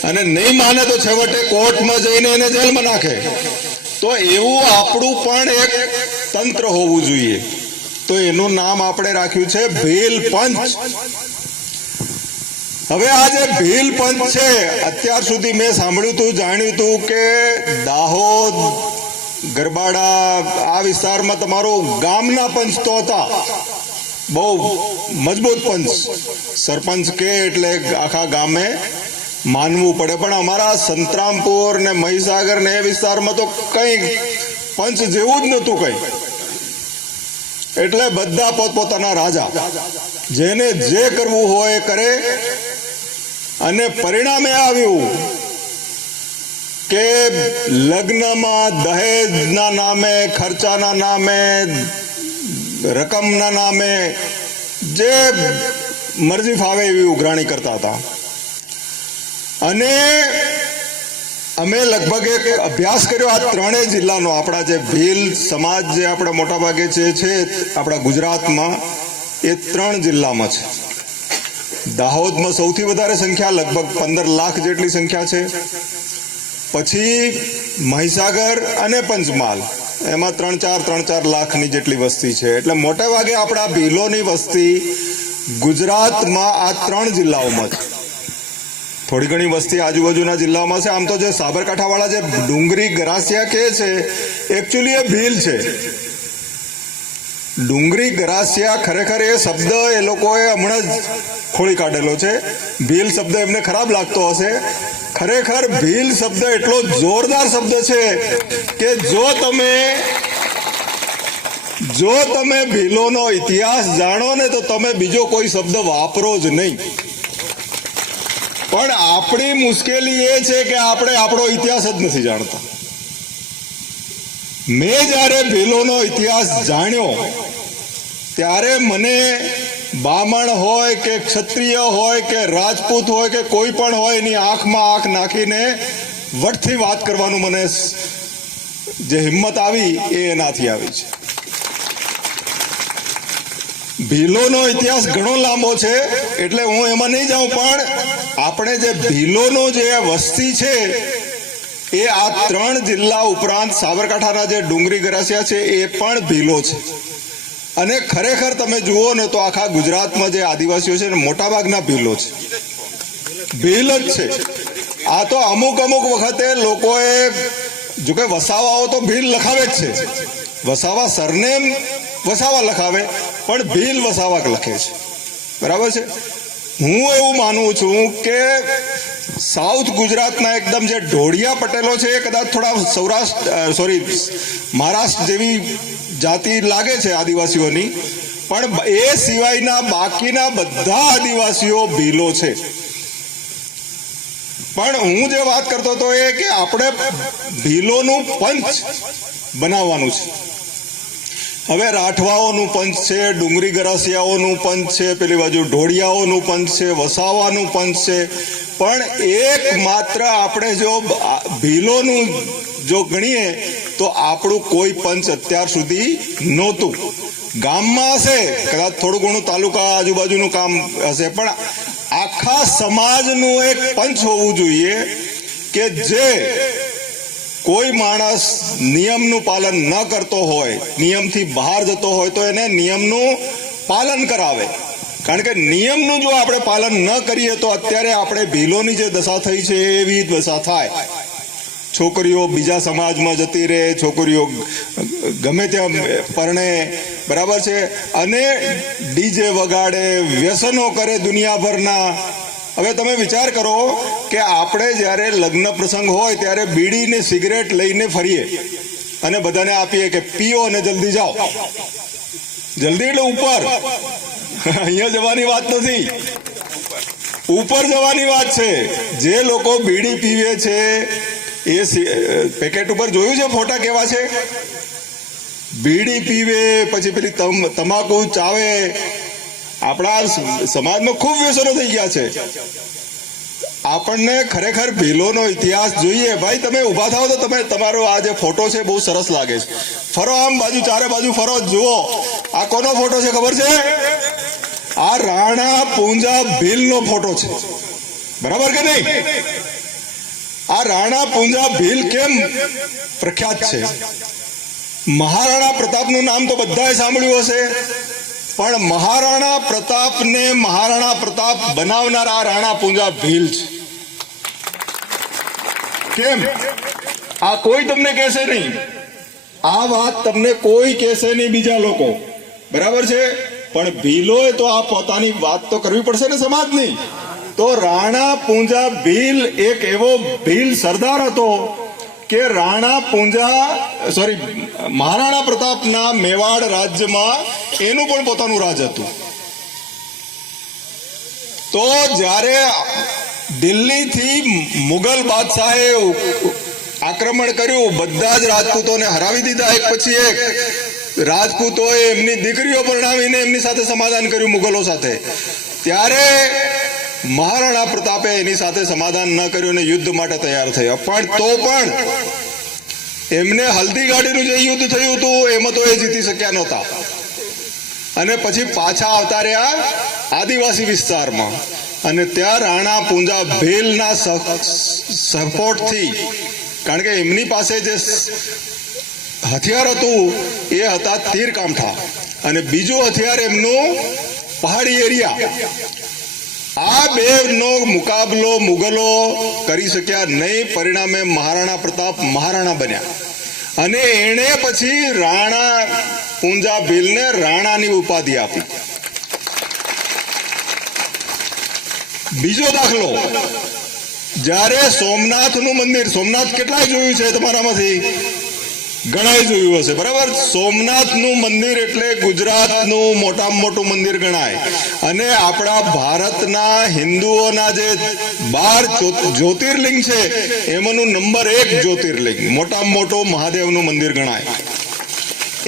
અને નહીં માને તો છેવટે કોર્ટમાં જઈને એને જેલમાં નાખે. તો એવું આપણું પણ એક તંત્ર હોવું જોઈએ. તો એનું નામ આપણે રાખ્યું છે ભીલ પંચ. હવે આ જે ભીલ પંચ છે, અત્યાર સુધી મેં સાંભળ્યું હતું, જાણ્યું હતું કે દાહોદ, ગરબાડા આ વિસ્તારમાં તમારો ગામના પંચ તો હતા, બહુ મજબૂત પંચ. સરપંચ કે એટલે આખા ગામે માનવું પડે. પણ અમારા સંતરામપુર ને મહીસાગર ને એ વિસ્તારમાં તો કઈ પંચ જેવું જ નહોતું કઈ. એટલે બધા પોતપોતાના રાજા, જેને જે કરવું હોય એ કરે. અને પરિણામે આવ્યું કે લગ્નમાં દહેજના નામે, ખર્ચાના નામે, રકમના નામે જે મરજી ફાવે એવી ઉઘરાણી કરતા હતા. અને અમે લગભગ એક અભ્યાસ કર્યો આ ત્રણેય જિલ્લાનો. આપણા જે ભીલ સમાજ જે આપણા મોટા ભાગે છે આપણા ગુજરાતમાં, એ 3 જિલ્લામાં છે. દાહોદમાં સૌથી વધારે સંખ્યા, લગભગ 15 લાખ જેટલી સંખ્યા છે. પછી મહીસાગર અને પંચમહાલ, એમાં 3-4 લાખની જેટલી વસ્તી છે. એટલે મોટા ભાગે આપણા ભીલોની વસ્તી ગુજરાતમાં આ 3 જિલ્લાઓમાં છે. થોડી ઘણી વસ્તી આજુબાજુના જિલ્લાઓમાં છે. આમ તો જે સાબરકાંઠાવાળા જે ડુંગરી ગરાસિયા કહે છે, એકચ્યુઅલી એ ભીલ છે. ડુંગરી ગરાસિયા ખરેખર એ શબ્દ એ લોકોએ હમણાં જ ખોળી કાઢેલો છે. ભીલ શબ્દ એમને ખરાબ લાગતો હશે. ખરેખર ભીલ શબ્દ એટલો જોરદાર શબ્દ છે કે જો તમે ભીલોનો ઇતિહાસ જાણો ને તો તમે બીજો કોઈ શબ્દ વાપરો જ નહીં. પણ આપણી મુશ્કેલી એ છે કે આપણે આપણો ઇતિહાસ જ નથી જાણતા. મેં જ્યારે ભીલોનો ઇતિહાસ જાણ્યો ત્યારે મને બામણ હોય કે ક્ષત્રિય હોય કે રાજપૂત હોય કે કોઈ પણ હોય, એની આંખમાં આંખ નાખીને વટથી વાત કરવાનું મને જે હિંમત આવી એ એનાથી આવી છે. ભીલોનો ઇતિહાસ ઘણો લાંબો છે એટલે હું એમાં નહીં જાઉં, પણ આપણે જે ભીલોનો જે વસ્તી છે એ આ 3 જિલ્લા ઉપરાંત સાબરકાંઠાના જે ડુંગરી ગરાસિયા છે એ પણ ભીલો છે. અને ખરેખર તમે જુઓ ને તો આખા ગુજરાતમાં જે આદિવાસીઓ છે ને મોટા ભાગના ભીલો છે, ભીલ જ છે. આ તો અમુક વખતે લોકોએ, જોકે વસાવાઓ તો ભીલ લખાવે જ છે, વસાવા સરનેમ વસાવા લખાવે, પણ ભીલ વસાવા લખે છે, બરાબર છે. હું એવું માનું છું કે સાઉથ ગુજરાતના એકદમ જે ઢોળિયા પટેલો છે એ કદાચ થોડા મહારાષ્ટ્ર જેવી જાતિ લાગે છે આદિવાસીઓની, પણ એ સિવાયના બાકીના બધા આદિવાસીઓ ભીલો છે. પણ હું જે વાત કરતો હતો એ કે આપણે ભીલોનું પંચ બનાવવાનું છે. હવે રાઠવાઓનું પંચ છે, ડુંગરી ગરાસિયાઓનું પંચ છે, પેલી બાજુ ઢોળિયાઓનું પંચ છે, વસાવાનું પંચ છે. પણ એક માત્ર આપણે જો ભીલોનું જો ગણીએ તો આપણું કોઈ પંચ અત્યાર સુધી નહોતું. ગામમાં હશે, કદાચ થોડું ઘણું તાલુકા આજુબાજુનું કામ હશે, પણ આખા સમાજનું એક પંચ હોવું જોઈએ કે જે કોઈ માણસ નિયમનું પાલન ન કરતો હોય, નિયમથી બહાર જતો હોય તો એને નિયમનું પાલન કરાવે. કારણ કે નિયમનું જો આપણે પાલન ન કરીએ તો અત્યારે આપણે ભીલોની જે દશા થઈ છે એવી દશા થાય. છોકરીઓ બીજા સમાજમાં જતી રહે, છોકરીઓ ગમે ત્યાં પરણે, બરાબર છે, અને ડીજે વગાડે, વ્યસનો કરે દુનિયાભરના. હવે તમે વિચાર કરો કે આપણે જ્યારે લગ્ન પ્રસંગ હોય ત્યારે બીડી ને સિગરેટ લઈને ફરીએ, અને બધાને આપીએ કે પીઓ અને જલ્દી જાઓ. જલ્દી એટલે ઉપર, અહીંયા જવાની વાત નથી, ઉપર જવાની વાત છે. જે લોકો બીડી પીવે છે એ પેકેટ ઉપર જોયું છે ફોટા કેવા છે? બીડી પીવે, પછી પેલી તમાકુ ચાવે. આપણા સમાજમાં ખૂબ વ્યસનો થઈ ગયા છે. આપણને ખરેખર ભીલોનો ઇતિહાસ જોઈએ. ભાઈ તમે ઊભા થાઓ તો તમે તમારો આ જે ફોટો છે બહુ સરસ લાગે છે. ફરો આમ બાજુ, ચારે બાજુ ફરો, જુઓ આ કોનો ફોટો છે ખબર છે? આ રાણા પૂંજા ભીલનો ફોટો છે, બરાબર કે નહીં? આ રાણા પૂંજા ભીલ કેમ પ્રખ્યાત છે? મહારાણા પ્રતાપનું નામ તો બધાએ સાંભળ્યું હશે, પણ મહારાણા પ્રતાપને મહારાણા પ્રતાપ બનાવનારા રાણા પૂંજા ભીલ છે. કેમ? આ કોઈ તમને કહેશે નહીં, આ વાત તમને કોઈ કહેશે નહીં, બીજા લોકો, બરાબર છે? પણ ભીલોએ તો આ પોતાની વાત તો કરવી પડશે ને સમાજની. તો રાણા પૂંજા ભીલ એક એવો ભીલ સરદાર હતો કે મહારાણા પ્રતાપના મેવાડ રાજ્યમાં એનું પણ પોતાનું રાજ હતું. તો જ્યારે દિલ્હીથી મુગલ બાદશાહે આક્રમણ કર્યું, બધા જ રાજપૂતોને હરાવી દીધા એક પછી એક. રાજપૂતોએ એમની દીકરીઓ પરણાવીને એમની સાથે સમાધાન કર્યું મુગલો સાથે. ત્યારે મહારાણા પ્રતાપે એની સાથે સમાધાન ન કર્યું અને યુદ્ધ માટે તૈયાર થયા. પણ તો પણ એમને હલ્દી ગાડીનું જે યુદ્ધ થયું હતું એમાં તો એ જીતી શક્યા નહોતા, અને પછી પાછા આવતા રહ્યા આદિવાસી વિસ્તારમાં. અને ત્યાં રાણા પૂંજા ભીલના સપોર્ટથી, કારણ કે એમની પાસે જે હથિયાર હતું એ હતા તીર કામઠા, અને બીજું હથિયાર એમનું પહાડી એરિયા. આ બેનો મુકાબલો મુગલો કરી શક્યા નહીં. પરિણામે મહારાણા પ્રતાપ મહારાણા બન્યા, અને એણે પછી રાણા પૂંજા ભીલને રાણાની ઉપાધિ આપી. બીજો દાખલો, જ્યારે સોમનાથનું મંદિર, સોમનાથ કેટલાય જોયું છે તમારામાંથી? ઘણાય જોયું હશે, બરાબર? સોમનાથનું મંદિર એટલે ગુજરાતનું મોટામાં મોટું મંદિર ગણાય, અને આપણા ભારતના હિન્દુઓના જે 12 જ્યોતિર્લિંગ છે એમાંનું નંબર 1 જ્યોતિર્લિંગ, મોટામાં મોટું મહાદેવનું મંદિર ગણાય.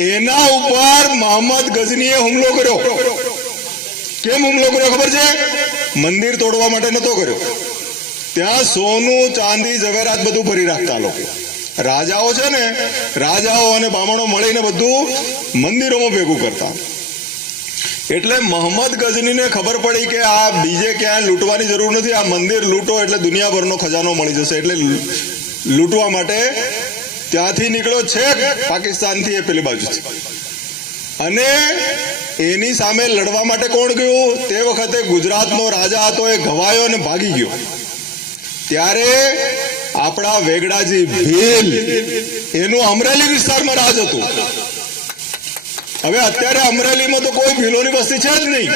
એના ઉપર મોહમ્મદ ગઝનીએ હુમલો કર્યો. કેમ હુમલો કર્યો ખબર છે? મંદિર તોડવા માટે નતો કર્યો. ત્યાં સોનું, ચાંદી, જવેરાત બધું ભરી રાખતા લોકો. રાજાઓ છે ને, રાજાઓ અને બામણો મળીને બધું મંદિરોમાં ભેગું કરતા. એટલે મોહમ્મદ ગઝનીને ખબર પડી કે આ બીજે ક્યાંય લૂંટવાની જરૂર નથી, આ મંદિર લૂંટો એટલે દુનિયાભરનો ખજાનો મળી જશે. એટલે લૂંટવા માટે ત્યાંથી નીકળ્યો છેક પાકિસ્તાનથી એ પેલી બાજુથી, અને એની સામે લડવા માટે કોણ ગયું? તે વખતે ગુજરાતનો રાજા હતો, એ ઘવાયો અને ભાગી ગયો. ત્યારે આપણા વેગડાજી ભીલ, એનું અમરેલી વિસ્તારમાં રાજ હતું. હવે અત્યારે અમરેલીમાં તો કોઈ ભીલોની વસ્તી છે જ નહીં.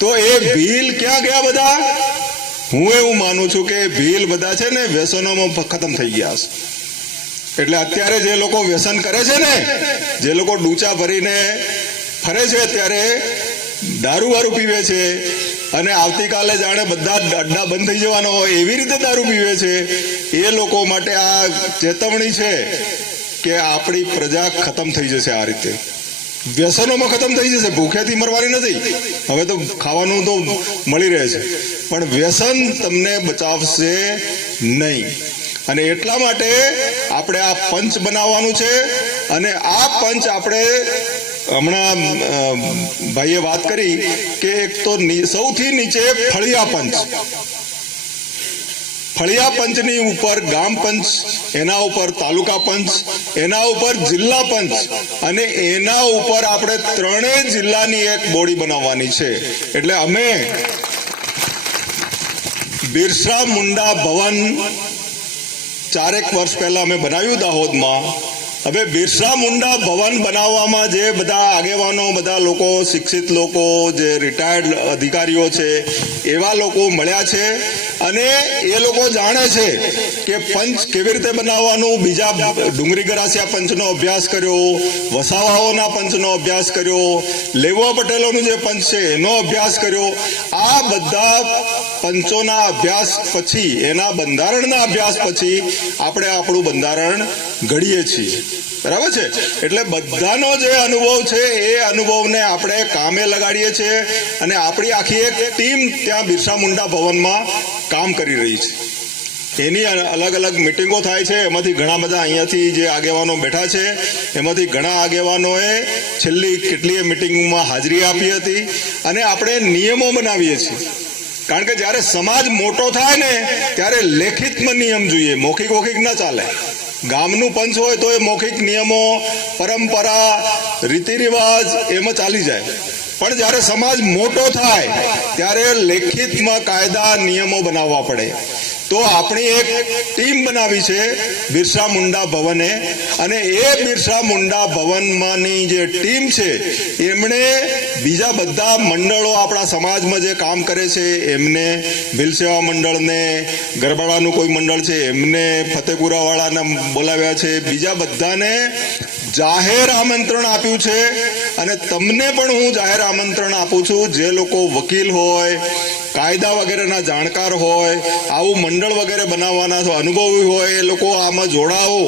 તો એ ભીલ ક્યાં ગયા બધા? હું એવું માનું છું કે ભીલ બધા છે ને વ્યસનોમાં ખતમ થઈ ગયા છે. એટલે અત્યારે જે લોકો વ્યસન કરે છે ને, જે લોકો ડૂચા ભરીને ફરે છે, અત્યારે દારૂ વારૂ પીવે છે, અને આવતીકાલે જાણે બધા અડ્ડા બંધ થઈ જવાના હોય એવી રીતે દારૂ પીવે છે, એ લોકો માટે આ ચેતવણી છે કે આપણી પ્રજા ખતમ થઈ જશે. આ રીતે વ્યસનોમાં ખતમ થઈ જશે. ભૂખેથી મરવાની નથી, હવે તો ખાવાનું તો મળી રહે છે, પણ વ્યસન તમને બચાવશે નહીં. અને એટલા માટે આપણે આ પંચ બનાવવાનું છે. અને આ પંચ આપણે હમણાં ભાઈએ વાત કરી કે એક તો સૌથી નીચે ફળિયા પંચ, ફળિયા પંચની ઉપર ગામ પંચ, એના ઉપર તાલુકા પંચ, એના ઉપર જિલ્લા પંચ, અને એના ઉપર આપણે 3 જિલ્લાની એક બોડી બનાવવાની છે. એટલે અમે બિરસા મુંડા ભવન 4 વર્ષ પહેલા અમે બનાવ્યું દાહોદમાં, હવે બિરસા મુંડા ભવન બનાવવામાં જે બધા આગેવાનો, બધા લોકો, શિક્ષિત લોકો, જે રિટાયર્ડ અધિકારીઓ છે, એવા લોકો મળ્યા છે અને એ લોકો જાણે છે કે પંચ કેવી રીતે બનાવવાનું. બીજા ડુંગરી ગરાસિયા પંચનો અભ્યાસ કર્યો, વસાવાઓના પંચનો અભ્યાસ કર્યો, લેવા પટેલોનું જે પંચ છે એનો અભ્યાસ કર્યો. આ બધા પંચોના અભ્યાસ પછી, એના બંધારણના અભ્યાસ પછી આપણે આપણું બંધારણ ઘડીએ છીએ. બરાબર છે? એટલે બધાનો જે અનુભવ છે એ અનુભવને આપણે કામે લગાડીએ છીએ અને આપણી આખી એક ટીમ ત્યાં બિરસા મુંડા ભવનમાં કામ કરી રહી છે. એની અલગ અલગ મિટિંગો થાય છે. એમાંથી ઘણા બધા અહીંયાથી જે આગેવાનો બેઠા છે એમાંથી ઘણા આગેવાનોએ છેલ્લી કેટલીય મિટિંગમાં હાજરી આપી હતી અને આપણે નિયમો બનાવીએ છીએ. કારણ કે જ્યારે સમાજ મોટો થાય ને ત્યારે લેખિતમાં નિયમ જોઈએ, મૌખિક વૌખિક ન ચાલે. ગામનું પંચ હોય તો એ મૌખિક નિયમો, પરંપરા, રીતિ રિવાજ એમાં ચાલી જાય. પણ જ્યારે સમાજ મોટો થાય ત્યારે લેખિતમાં કાયદા, નિયમો બનાવવા પડે. તો આપણી એક ટીમ બનાવી છે બિરસા મુંડા ભવને અને એ બિરસા મુંડા ભવનમાંની જે ટીમ છે એમણે બીજા બધા મંડળો આપણા સમાજમાં જે કામ કરે છે એમને, ભીલ સેવા મંડળને, ગરબાડાનું કોઈ મંડળ છે એમને, ફતેપુરાવાળાને બોલાવ્યા છે, બીજા બધાને જાહેર આમંત્રણ આપ્યું છે. અને તમને પણ હું જાહેર આમંત્રણ આપું છું, જે લોકો વકીલ હોય, કાયદા વગેરેના જાણકાર હોય, આવું મંડળ વગેરે બનાવવાના અનુભવી હોય, એ લોકો આમાં જોડાવો,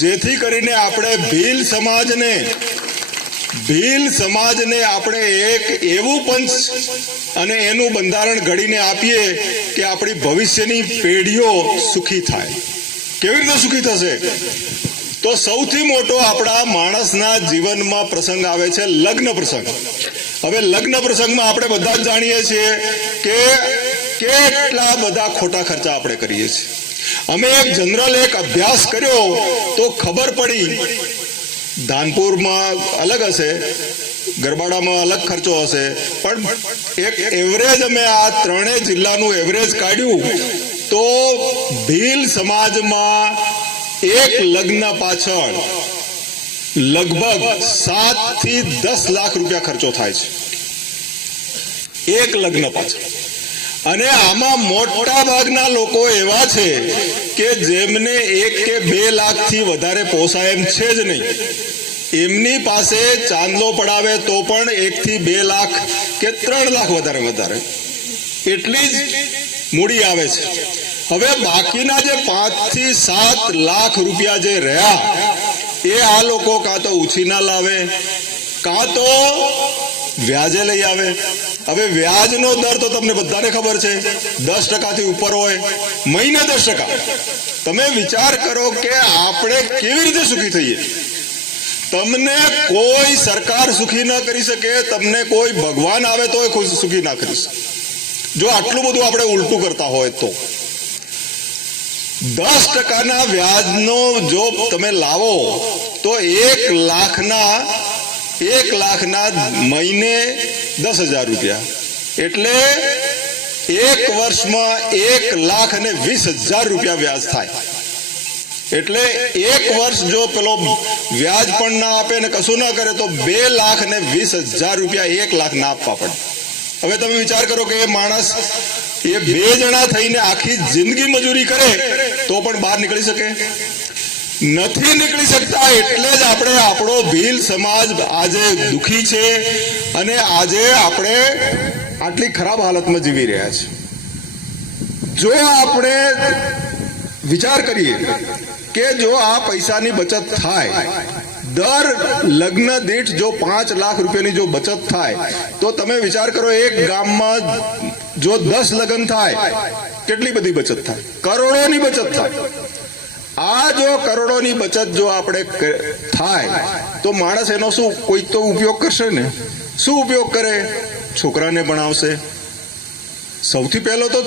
જેથી કરીને આપણે ભીલ સમાજને આપણે એક એવું પંચ અને એનું બંધારણ ઘડીને આપીએ કે આપણી ભવિષ્યની પેઢીઓ સુખી થાય. કેવી રીતે સુખી થશે? તો સૌથી મોટો આપણા માણસના જીવનમાં પ્રસંગ આવે છે લગ્ન પ્રસંગ. હવે લગ્ન પ્રસંગમાં આપણે બધા જ જાણીએ છીએ કે કેટલા બધા ખોટા ખર્ચા આપણે કરીએ છીએ. અમે એક અભ્યાસ કર્યો તો ખબર પડી, ધાનપુરમાં અલગ હશે, ગરબાડામાં અલગ ખર્ચો હશે, પણ એક એવરેજ અમે આ ત્રણેય જિલ્લાનું એવરેજ કાઢ્યું તો ભીલ સમાજમાં એક લગ્ન પાછળ લગભગ 7 થી 10 લાખ રૂપિયા ખર્ચો થાય છે, એક લગ્ન પાછળ. અને આમાં મોટા ભાગના લોકો એવા છે કે જેમને 1 કે 2 લાખથી વધારે પોસાય એમ છે જ નહીં. એમની પાસે ચાંદલો પડાવે તો પણ 1 થી 2 લાખ કે 3 લાખ વધારે એટલી જ મૂડી આવે છે. હવે બાકીના જે 5 થી 7 લાખ રૂપિયા જે રહ્યા એ આ લોકો કાં તો ઉછીના લાવે, કાં તો વ્યાજે લઈ આવે. હવે વ્યાજનો દર તો તમને બધાને ખબર છે, 10% ઉપર હોય, મહિને 10%. તમે વિચાર કરો કે આપણે કેવી રીતે સુખી થઈએ. તમને કોઈ સરકાર સુખી ન કરી શકે, તમને કોઈ ભગવાન આવે તો સુખી ના કરી શકે, જો આટલું બધું આપણે ઉલટું કરતા હોય તો. 10% વ્યાજનો જો તમે લાવો તો 1 લાખના મહિને 10,000 રૂપિયા, એટલે 1 વર્ષમાં 1,20,000 રૂપિયા વ્યાજ થાય. એટલે 1 વર્ષ જો પેલો વ્યાજ પણ ના આપે ને કશું ના કરે તો 2,20,000 રૂપિયા 1 લાખ ના આપવા પડે. હવે તમે વિચાર કરો કે એ માણસ, એ 2 જણા થઈને આખી જિંદગી મજૂરી કરે તો પણ બહાર નીકળી શકે? નથી નીકળી શકતા. એટલે જ આપણે આપણો ભીલ સમાજ આજે દુખી છે અને આજે આપણે આટલી ખરાબ હાલતમાં જીવી રહ્યા છે. જો આપણે વિચાર કરીએ કે જો આ પૈસાની બચત થાય, દર લગ્ન દીઠ જો 5 લાખ રૂપિયાની જો બચત થાય તો તમે વિચાર કરો, એક ગામમાં જો 10 લગ્ન થાય કેટલી બધી બચત થાય, કરોડોની બચત થાય. આ જો કરોડોની બચત જો આપણે થાય તો માણસ એનો શું કોઈ તો ઉપયોગ કરશે ને. શું ઉપયોગ કરે? છોકરાને ભણાવશે. સૌથી પહેલો તો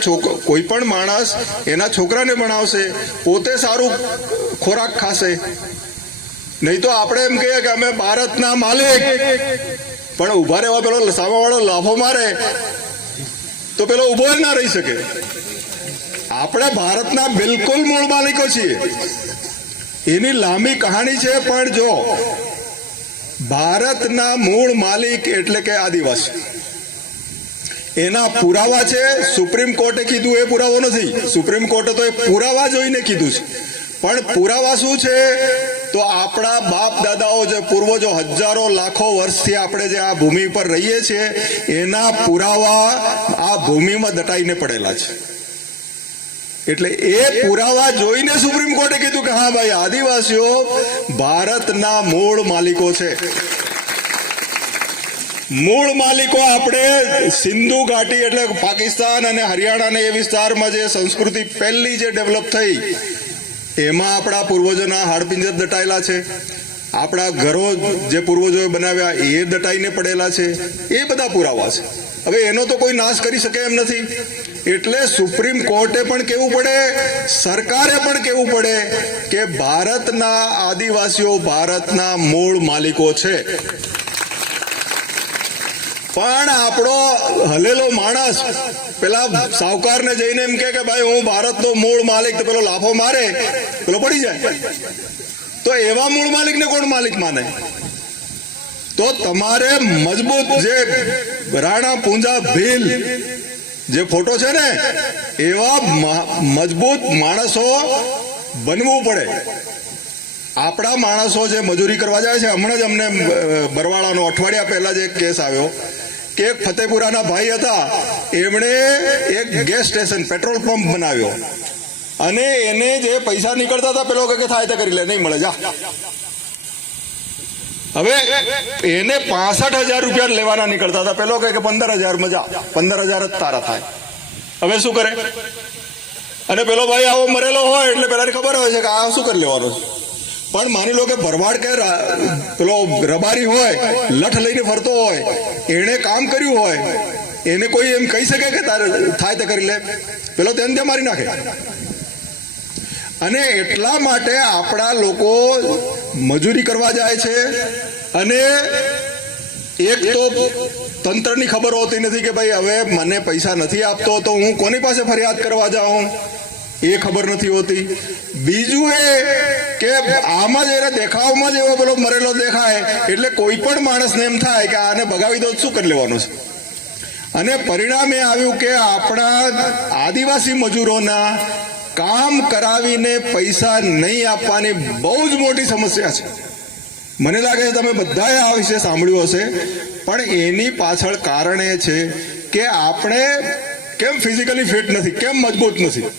કોઈ પણ માણસ એના છોકરાને ભણાવશે, પોતે સારું ખોરાક ખાશે. નહીં તો આપણે એમ કહીએ કે અમે ભારતના માલિક, પણ ઉભા રહેવા પેલો સામાવાળો લાફો મારે તો પેલો ઉભો જ ના રહી શકે. આપણે ભારતના બિલકુલ મૂળ માલિકો છીએ. એની લાંબી કહાણી છે, પણ જો ભારતના મૂળ માલિક એટલે કે આદિવાસી, એના પુરાવા છે. સુપ્રીમ કોર્ટે કીધું એ પુરાવો નથી. સુપ્રીમ કોર્ટે તો એ પુરાવા જોઈને કીધું છે. પણ પુરાવા શું છે? તો આપણા બાપ દાદાઓ જે પૂર્વજો હજારો લાખો વર્ષથી આપણે જે આ ભૂમિ પર રહીએ છીએ એના પુરાવા આ ભૂમિમાં દટાઈને પડેલા છે. એટલે એ પુરાવા જોઈને સુપ્રીમ કોર્ટે કીધું કે હા ભાઈ, આદિવાસીઓ ભારતના મૂળ માલિકો છે. મૂળ માલિકો આપણે સિંધુ ઘાટી એટલે પાકિસ્તાન અને હરિયાણા એ વિસ્તારમાં જે સંસ્કૃતિ પહેલી જે ડેવલપ થઈ એમાં આપણા પૂર્વજોના હાડપિંજર દટાયેલા છે. આપણા ઘરો જે પૂર્વજોએ બનાવ્યા એ દટાઈને પડેલા છે. એ બધા પુરાવા છે. હવે એનો તો કોઈ નાશ કરી શકે એમ નથી. એટલે સુપ્રીમ કોર્ટે પણ કહેવું પડે, સરકારે પણ કહેવું પડે કે ભારતના આદિવાસીઓ ભારતના મૂળ માલિકો છે. પણ આપણો હલેલો માણસ પેલા સાહુકારને જઈને એમ કે ભાઈ હું ભારતનો મૂળ માલિક, તો પેલો લાફો મારે, પેલો પડી જાય. તો એવા મૂળ માલિકને કોણ માલિક માને? તો તમારે મજબૂત જે રાણા પૂંજા ભીલ જે ફોટો છે ને એવા મજબૂત માણસો બનવું પડે. આપણા માણસો જે મજૂરી કરવા જાય છે, હમણાં જ અમને બરવાળાનો અઠવાડિયા પહેલા જ એક કેસ આવ્યો કે એક ફતેપુરાના ભાઈ હતા, એમણે એક ગેસ સ્ટેશન પેટ્રોલ પંપ બનાવ્યો અને એને જે પૈસા નીકળતા હતા પેલો કે થાય તે કરી લે, નહીં મળે જા. હવે એને 65,000 રૂપિયા લેવાના નીકળતા હતા, પેલો કે 15,000 માં જા, 15,000 જ તારા થાય. હવે શું કરે? અને પેલો ભાઈ આવો મરેલો હોય એટલે પેલાને ખબર હોય છે કે આ શું કરી લેવાનું છે. પણ માની લો કે ભરવાડ કે પેલો રબારી હોય, લઠ લઈને ફરતો હોય, એને કામ કર્યું હોય, એને કોઈ એમ કહી શકે કે તારે થાય તે કરી લે? પેલો તેને ત્યાં મારી નાખે. અને એટલા માટે આપણા લોકો મજૂરી કરવા જાય છે. અને એક તો તંત્રની ખબર હોતી નથી કે ભાઈ હવે મને પૈસા નથી આપતો તો હું કોની પાસે ફરિયાદ કરવા જાઉં, એ ખબર નથી હોતી. બીજું એ કે આમાં જ એને દેખાવમાં જ એવો પેલો મરેલો દેખાય એટલે કોઈ પણ માણસને એમ થાય કે આને ભગાવી દો શું કરી લેવાનું છે. અને પરિણામે આવ્યું કે આપણા આદિવાસી મજૂરોના કામ કરાવીને પૈસા નહીં આપવાની બહુ જ મોટી સમસ્યા છે. મને લાગે છે તમે બધાએ આ વિશે સાંભળ્યું હશે. પણ એની પાછળ કારણ એ છે કે આપણે કેમ ફિઝિકલી ફિટ નથી, કેમ મજબૂત નથી.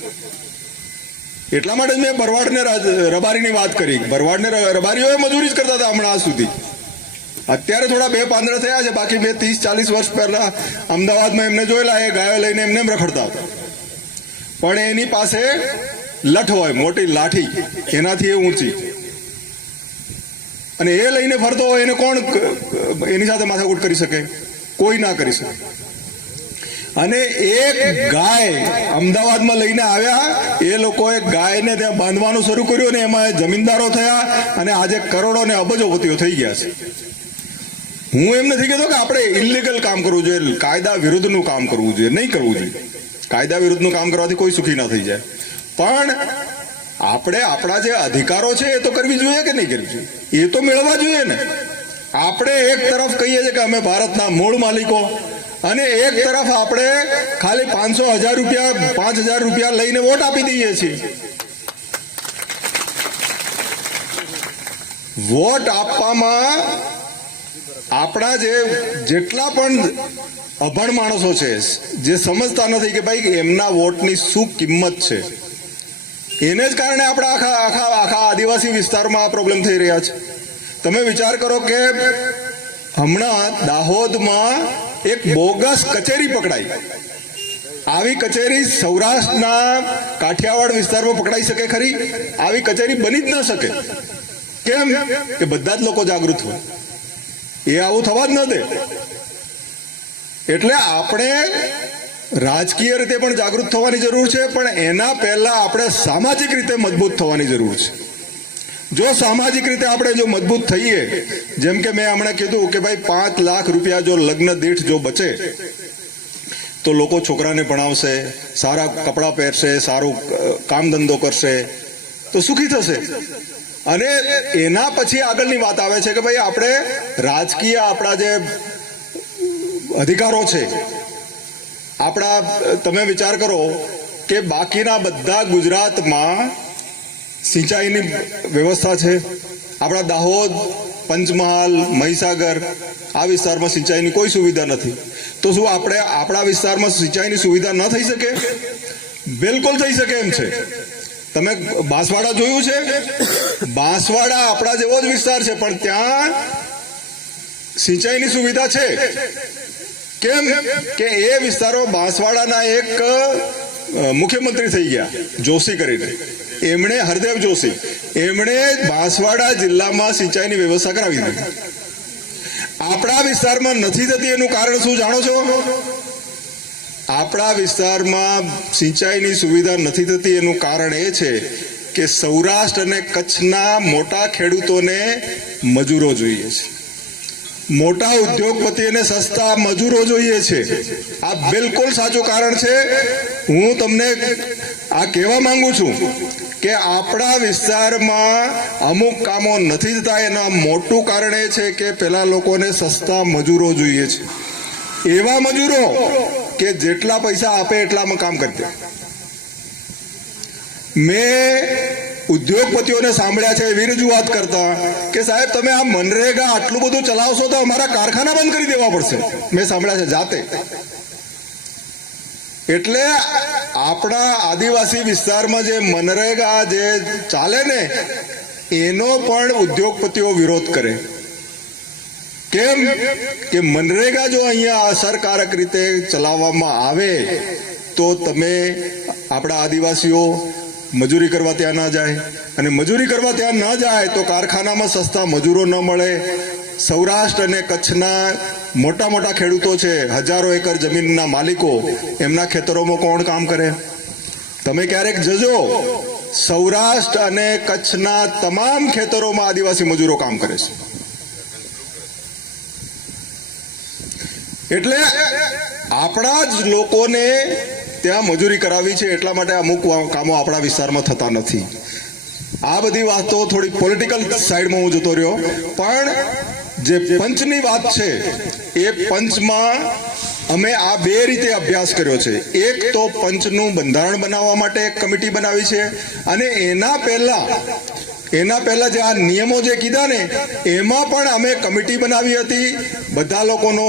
એટલા માટે મેં ભરવાડને રબારીની વાત કરી. ભરવાડને રબારીઓએ મજૂરી જ કરતા હતા હમણાં સુધી. અત્યારે થોડા 2 પાંદડા થયા છે, બાકી મેં 30-40 વર્ષ પહેલા અમદાવાદમાં એમને જોયેલા, એ ગાયો લઈને એમને રખડતા હતા. પણ એની પાસે લઠ હોય, મોટી લાઠી, એનાથી એ ઊંચી, અને એ લઈને ફરતો હોય એને કોણ એની સાથે માથાકૂટ કરી શકે? કોઈ ના કરી શકે. અને એક ગાય અમદાવાદમાં લઈને આવ્યા, એ લોકોએ ગાયને ત્યાં બાંધવાનું શરૂ કર્યું અને એમાં જમીનદારો થયા અને આજે કરોડો ને અબજોપતિઓ થઈ ગયા છે. હું એમ નથી કહેતો કે આપણે ઇલીગલ કામ કરવું જોઈએ, કાયદા વિરુદ્ધનું કામ કરવું જોઈએ, નહીં કરવું જોઈએ. કાયદા વિરુદ્ધનું કામ કરવાથી કોઈ સુખી ના થઈ જાય. પણ આપણે આપણા જે અધિકારો છે એ તો કરવી જોઈએ કે નહીં કરવી જોઈએ? એ તો મેળવવા જોઈએ ને. આપણે એક તરફ કહીએ છીએ કે અમે ભારતના મૂળ માલિકો, અને એક તરફ આપણે ખાલી 500,000 રૂપિયા 5,000 રૂપિયા લઈને વોટ આપી દઈએ છીએ. વોટ આપવામાં આપણા જેટલા પણ અભણ માણસો છે, જે સમજતા નથી કે ભાઈ એમના વોટની શું કિંમત છે, એને જ કારણે આપણા આખા આદિવાસી વિસ્તારમાં આ પ્રોબ્લેમ થઈ રહ્યા છે. તમે વિચાર કરો કે હમણાં દાહોદમાં એક બોગસ કચેરી પકડાઈ. આવી કચેરી સૌરાષ્ટ્રના કાઠિયાવાડ વિસ્તારમાં પકડાઈ શકે ખરી? આવી કચેરી બની જ ન શકે. કેમ? કે બધા જ લોકો જાગૃત હોય. એ આવું થવા જ ન દે. એટલે આપણે રાજકીય રીતે પણ જાગૃત થવાની જરૂર છે, પણ એના પહેલા આપણે સામાજિક રીતે મજબૂત થવાની જરૂર છે. જો સામાજિક રીતે આપણે જો મજબૂત થઈએ, જેમ કે મેં હમણાં કીધું કે ભાઈ 5 લાખ રૂપિયા જો લગ્ન દીઠ જો બચે તો લોકો છોકરાને ભણાવશે, સારા કપડાં પહેરશે, સારું કામ ધંધો કરશે તો સુખી થશે. અને એના પછી આગળની વાત આવે છે કે ભાઈ આપણે રાજકીય આપણા જે અધિકારો છે આપણા, તમે વિચાર કરો કે બાકીના બધા ગુજરાતમાં સિંચાઈની વ્યવસ્થા છે. આપણા દાહોદ, પંચમહાલ, મહીસાગર આ વિસ્તારમાં સિંચાઈની કોઈ સુવિધા નથી. તો શું આપણે આપણા વિસ્તારમાં સિંચાઈની સુવિધા ન થઈ શકે? બિલકુલ થઈ શકે એમ છે. તમે બાંસવાડા જોયું છે? બાંસવાડા આપણા જેવો જ વિસ્તાર છે, પણ ત્યાં સિંચાઈની સુવિધા છે. કેમ કે એ વિસ્તારો, બાંસવાડાના એક મુખ્યમંત્રી થઈ ગયા જોશી કરીને, એમણે હરદેવ જોશી, એમણે બાંસવાડા જિલ્લામાં સિંચાઈની વ્યવસ્થા કરાવી દીધી. આપણા વિસ્તારમાં નથી થતી એનું કારણ શું જાણો છો? આપણા વિસ્તારમાં સિંચાઈની સુવિધા નથી થતી એનું કારણ એ છે કે સૌરાષ્ટ્ર અને કચ્છના મોટા ખેડૂતોને મજૂરો જોઈએ છે, મોટા ઉદ્યોગપતિઓને સસ્તા મજૂરો જોઈએ છે. આ બિલકુલ સાચું કારણ છે. હું તમને આ કહેવા માંગુ છું કે આપણા વિસ્તારમાં અમુક કામો નથી થતા. એનું મોટું કારણ એ છે કે પેલા લોકોને સસ્તા મજૂરો જોઈએ છે, એવા મજૂરો કે જેટલા પૈસા આપે એટલામાં કામ કરી દે. મેં ઉદ્યોગપતિઓને સાંભળ્યા છે એવી રજૂઆત કરતા કે સાહેબ તમે આ મનરેગા આટલું બધું ચલાવશો તો અમારા કારખાના બંધ કરી દેવા પડશે. મેં સાંભળ્યા છે જાતે. એટલે આપણા આદિવાસી વિસ્તારમાં જે મનરેગા જે ચાલે ને એનો પણ ઉદ્યોગપતિઓ વિરોધ કરે. કેમ કે મનરેગા જો અહીંયા અસરકારક રીતે ચલાવવામાં આવે તો તમે આપણા આદિવાસીઓ મજૂરી કરવા ત્યાં ના જાય, અને મજૂરી કરવા ત્યાં ના જાય તો કારખાનામાં સસ્તા મજૂરો ન મળે. સૌરાષ્ટ્ર અને કચ્છના મોટા મોટા ખેડૂતો છે, હજારો એકર જમીનના માલિકો, એમના ખેતરોમાં કોણ કામ કરે? તમે ક્યારેક જજો, સૌરાષ્ટ્ર અને કચ્છના તમામ ખેતરોમાં આદિવાસી મજૂરો કામ કરે છે. એટલે આપણા જ લોકોને ત્યાં મજૂરી કરાવી છે, એટલા માટે અમુક કામો આપણા વિસ્તારમાં થતા નથી. આ બધી વાતો થોડી પોલિટિકલ સાઈડમાં હું જતો રહ્યો, પણ જે પંચની વાત છે એ પંચમાં અમે આ બે રીતે અભ્યાસ કર્યો છે. એક તો પંચનું બંધારણ બનાવવા માટે એક કમિટી બનાવી છે, અને એના પહેલા જે આ નિયમો જે કીધા ને એમાં પણ અમે કમિટી બનાવી હતી. બધા લોકોનો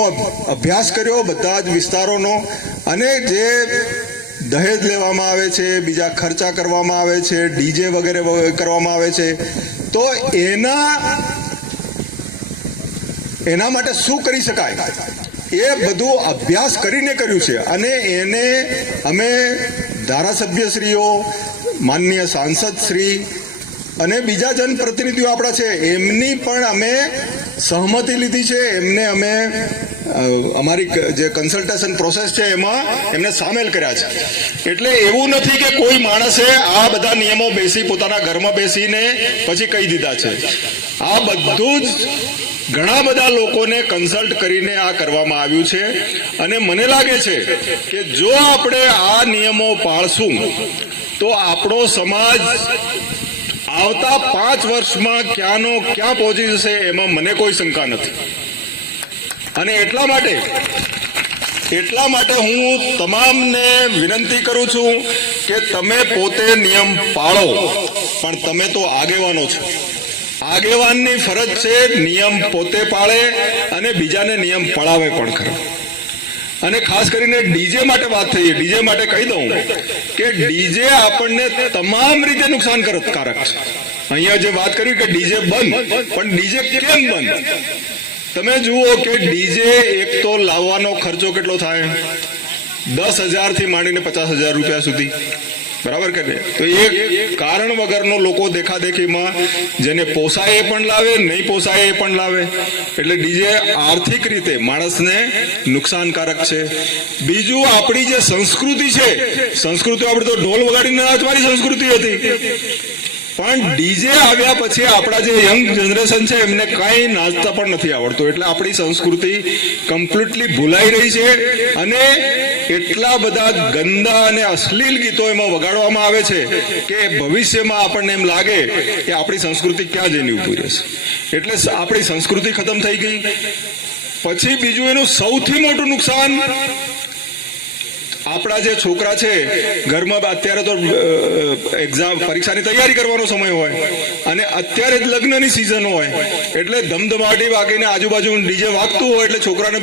અભ્યાસ કર્યો, બધા જ વિસ્તારોનો, અને જે દહેજ લેવામાં આવે છે, બીજા ખર્ચા કરવામાં આવે છે, ડીજે વગેરે કરવામાં આવે છે, તો એના માટે શું કરી શકાય એ બધું અભ્યાસ કરીને કર્યું છે. અને એને અમે ધારાસભ્યશ્રીઓ, માનનીય સાંસદ શ્રી અને બીજા જનપ્રતિનિધિઓ આપણા છે એમની પણ અમે સહમતિ લીધી છે. એમને અમે અમારી જે કન્સલ્ટેશન પ્રોસેસ છે એમાં એમને સામેલ કર્યા છે. એટલે એવું નથી કે કોઈ માણસે આ બધા નિયમો પોતાના ઘરમાં બેસીને પછી કહી દીધા છે. આ બધું જ ઘણા બધા લોકોને કન્સલ્ટ કરીને આ કરવામાં આવ્યું છે. અને મને લાગે છે કે જો આપણે આ નિયમો પાળશું તો આપણો સમાજ આવતા 5 વર્ષમાં ક્યાંનો ક્યાં પહોંચી જશે એમાં મને કોઈ શંકા નથી. અને એટલા માટે હું તમામને વિનંતી કરું છું કે તમે પોતે નિયમ પાળો, પણ તમે તો આગેવાનો છો. આગેવાનની ફરજ છે નિયમ પોતે પાળે અને બીજાને નિયમ પડાવે પણ ખરો. અને ખાસ કરીને ડીજે માટે વાત થઈ. ડીજે માટે કહી દઉં કે ડીજે આપણને તમામ રીતે નુકસાનકારક છે. અહીંયા જે વાત કરી કે ડીજે બંધ, પણ ડીજે કેમ બંધ? તમે જુઓ કે ડીજે એક તો લાવવાનો ખર્ચો કેટલો થાય, 10,000 થી માંડીને 50,000 રૂપિયા સુધી, બરાબર કે નહીં? તો એ કારણ વગરનો લોકો દેખાદેખીમાં જેને પોસાય એ પણ લાવે, નહીં પોસાય એ પણ લાવે. એટલે ડીજે આર્થિક રીતે માણસને નુકસાનકારક છે. બીજું, આપણી જે સંસ્કૃતિ છે, સંસ્કૃતિ આપણે તો ઢોલ વગાડીને નાચવાની સંસ્કૃતિ હતી, પણ ડીજે આવ્યા પછી આપણા જે યંગ જનરેશન છે એમને કઈ નાચતા પણ નથી આવડતું, એટલે આપણી સંસ્કૃતિ કમ્પ્લીટલી ભૂલાઈ રહી છે અને એટલા બધા ગંદા અને અશ્લીલ ગીતો એમાં વગાડવામાં આવે છે કે ભવિષ્યમાં આપણને એમ લાગે કે આપણી સંસ્કૃતિ ક્યાં જઈને ઊભી રહેશે. એટલે આપણી સંસ્કૃતિ ખતમ થઈ ગઈ. પછી બીજું એનું સૌથી મોટું નુકસાન, આપણા જે છોકરા છે ઘરમાં અત્યારે તો એક્ઝામ પરીક્ષાની તૈયારી કરવાનો સમય હોય અને અત્યારે જ લગ્નની સિઝન હોય એટલે ધમધમાટી વાગીને આજુબાજુ ડીજે વાગતું હોય એટલે છોકરાને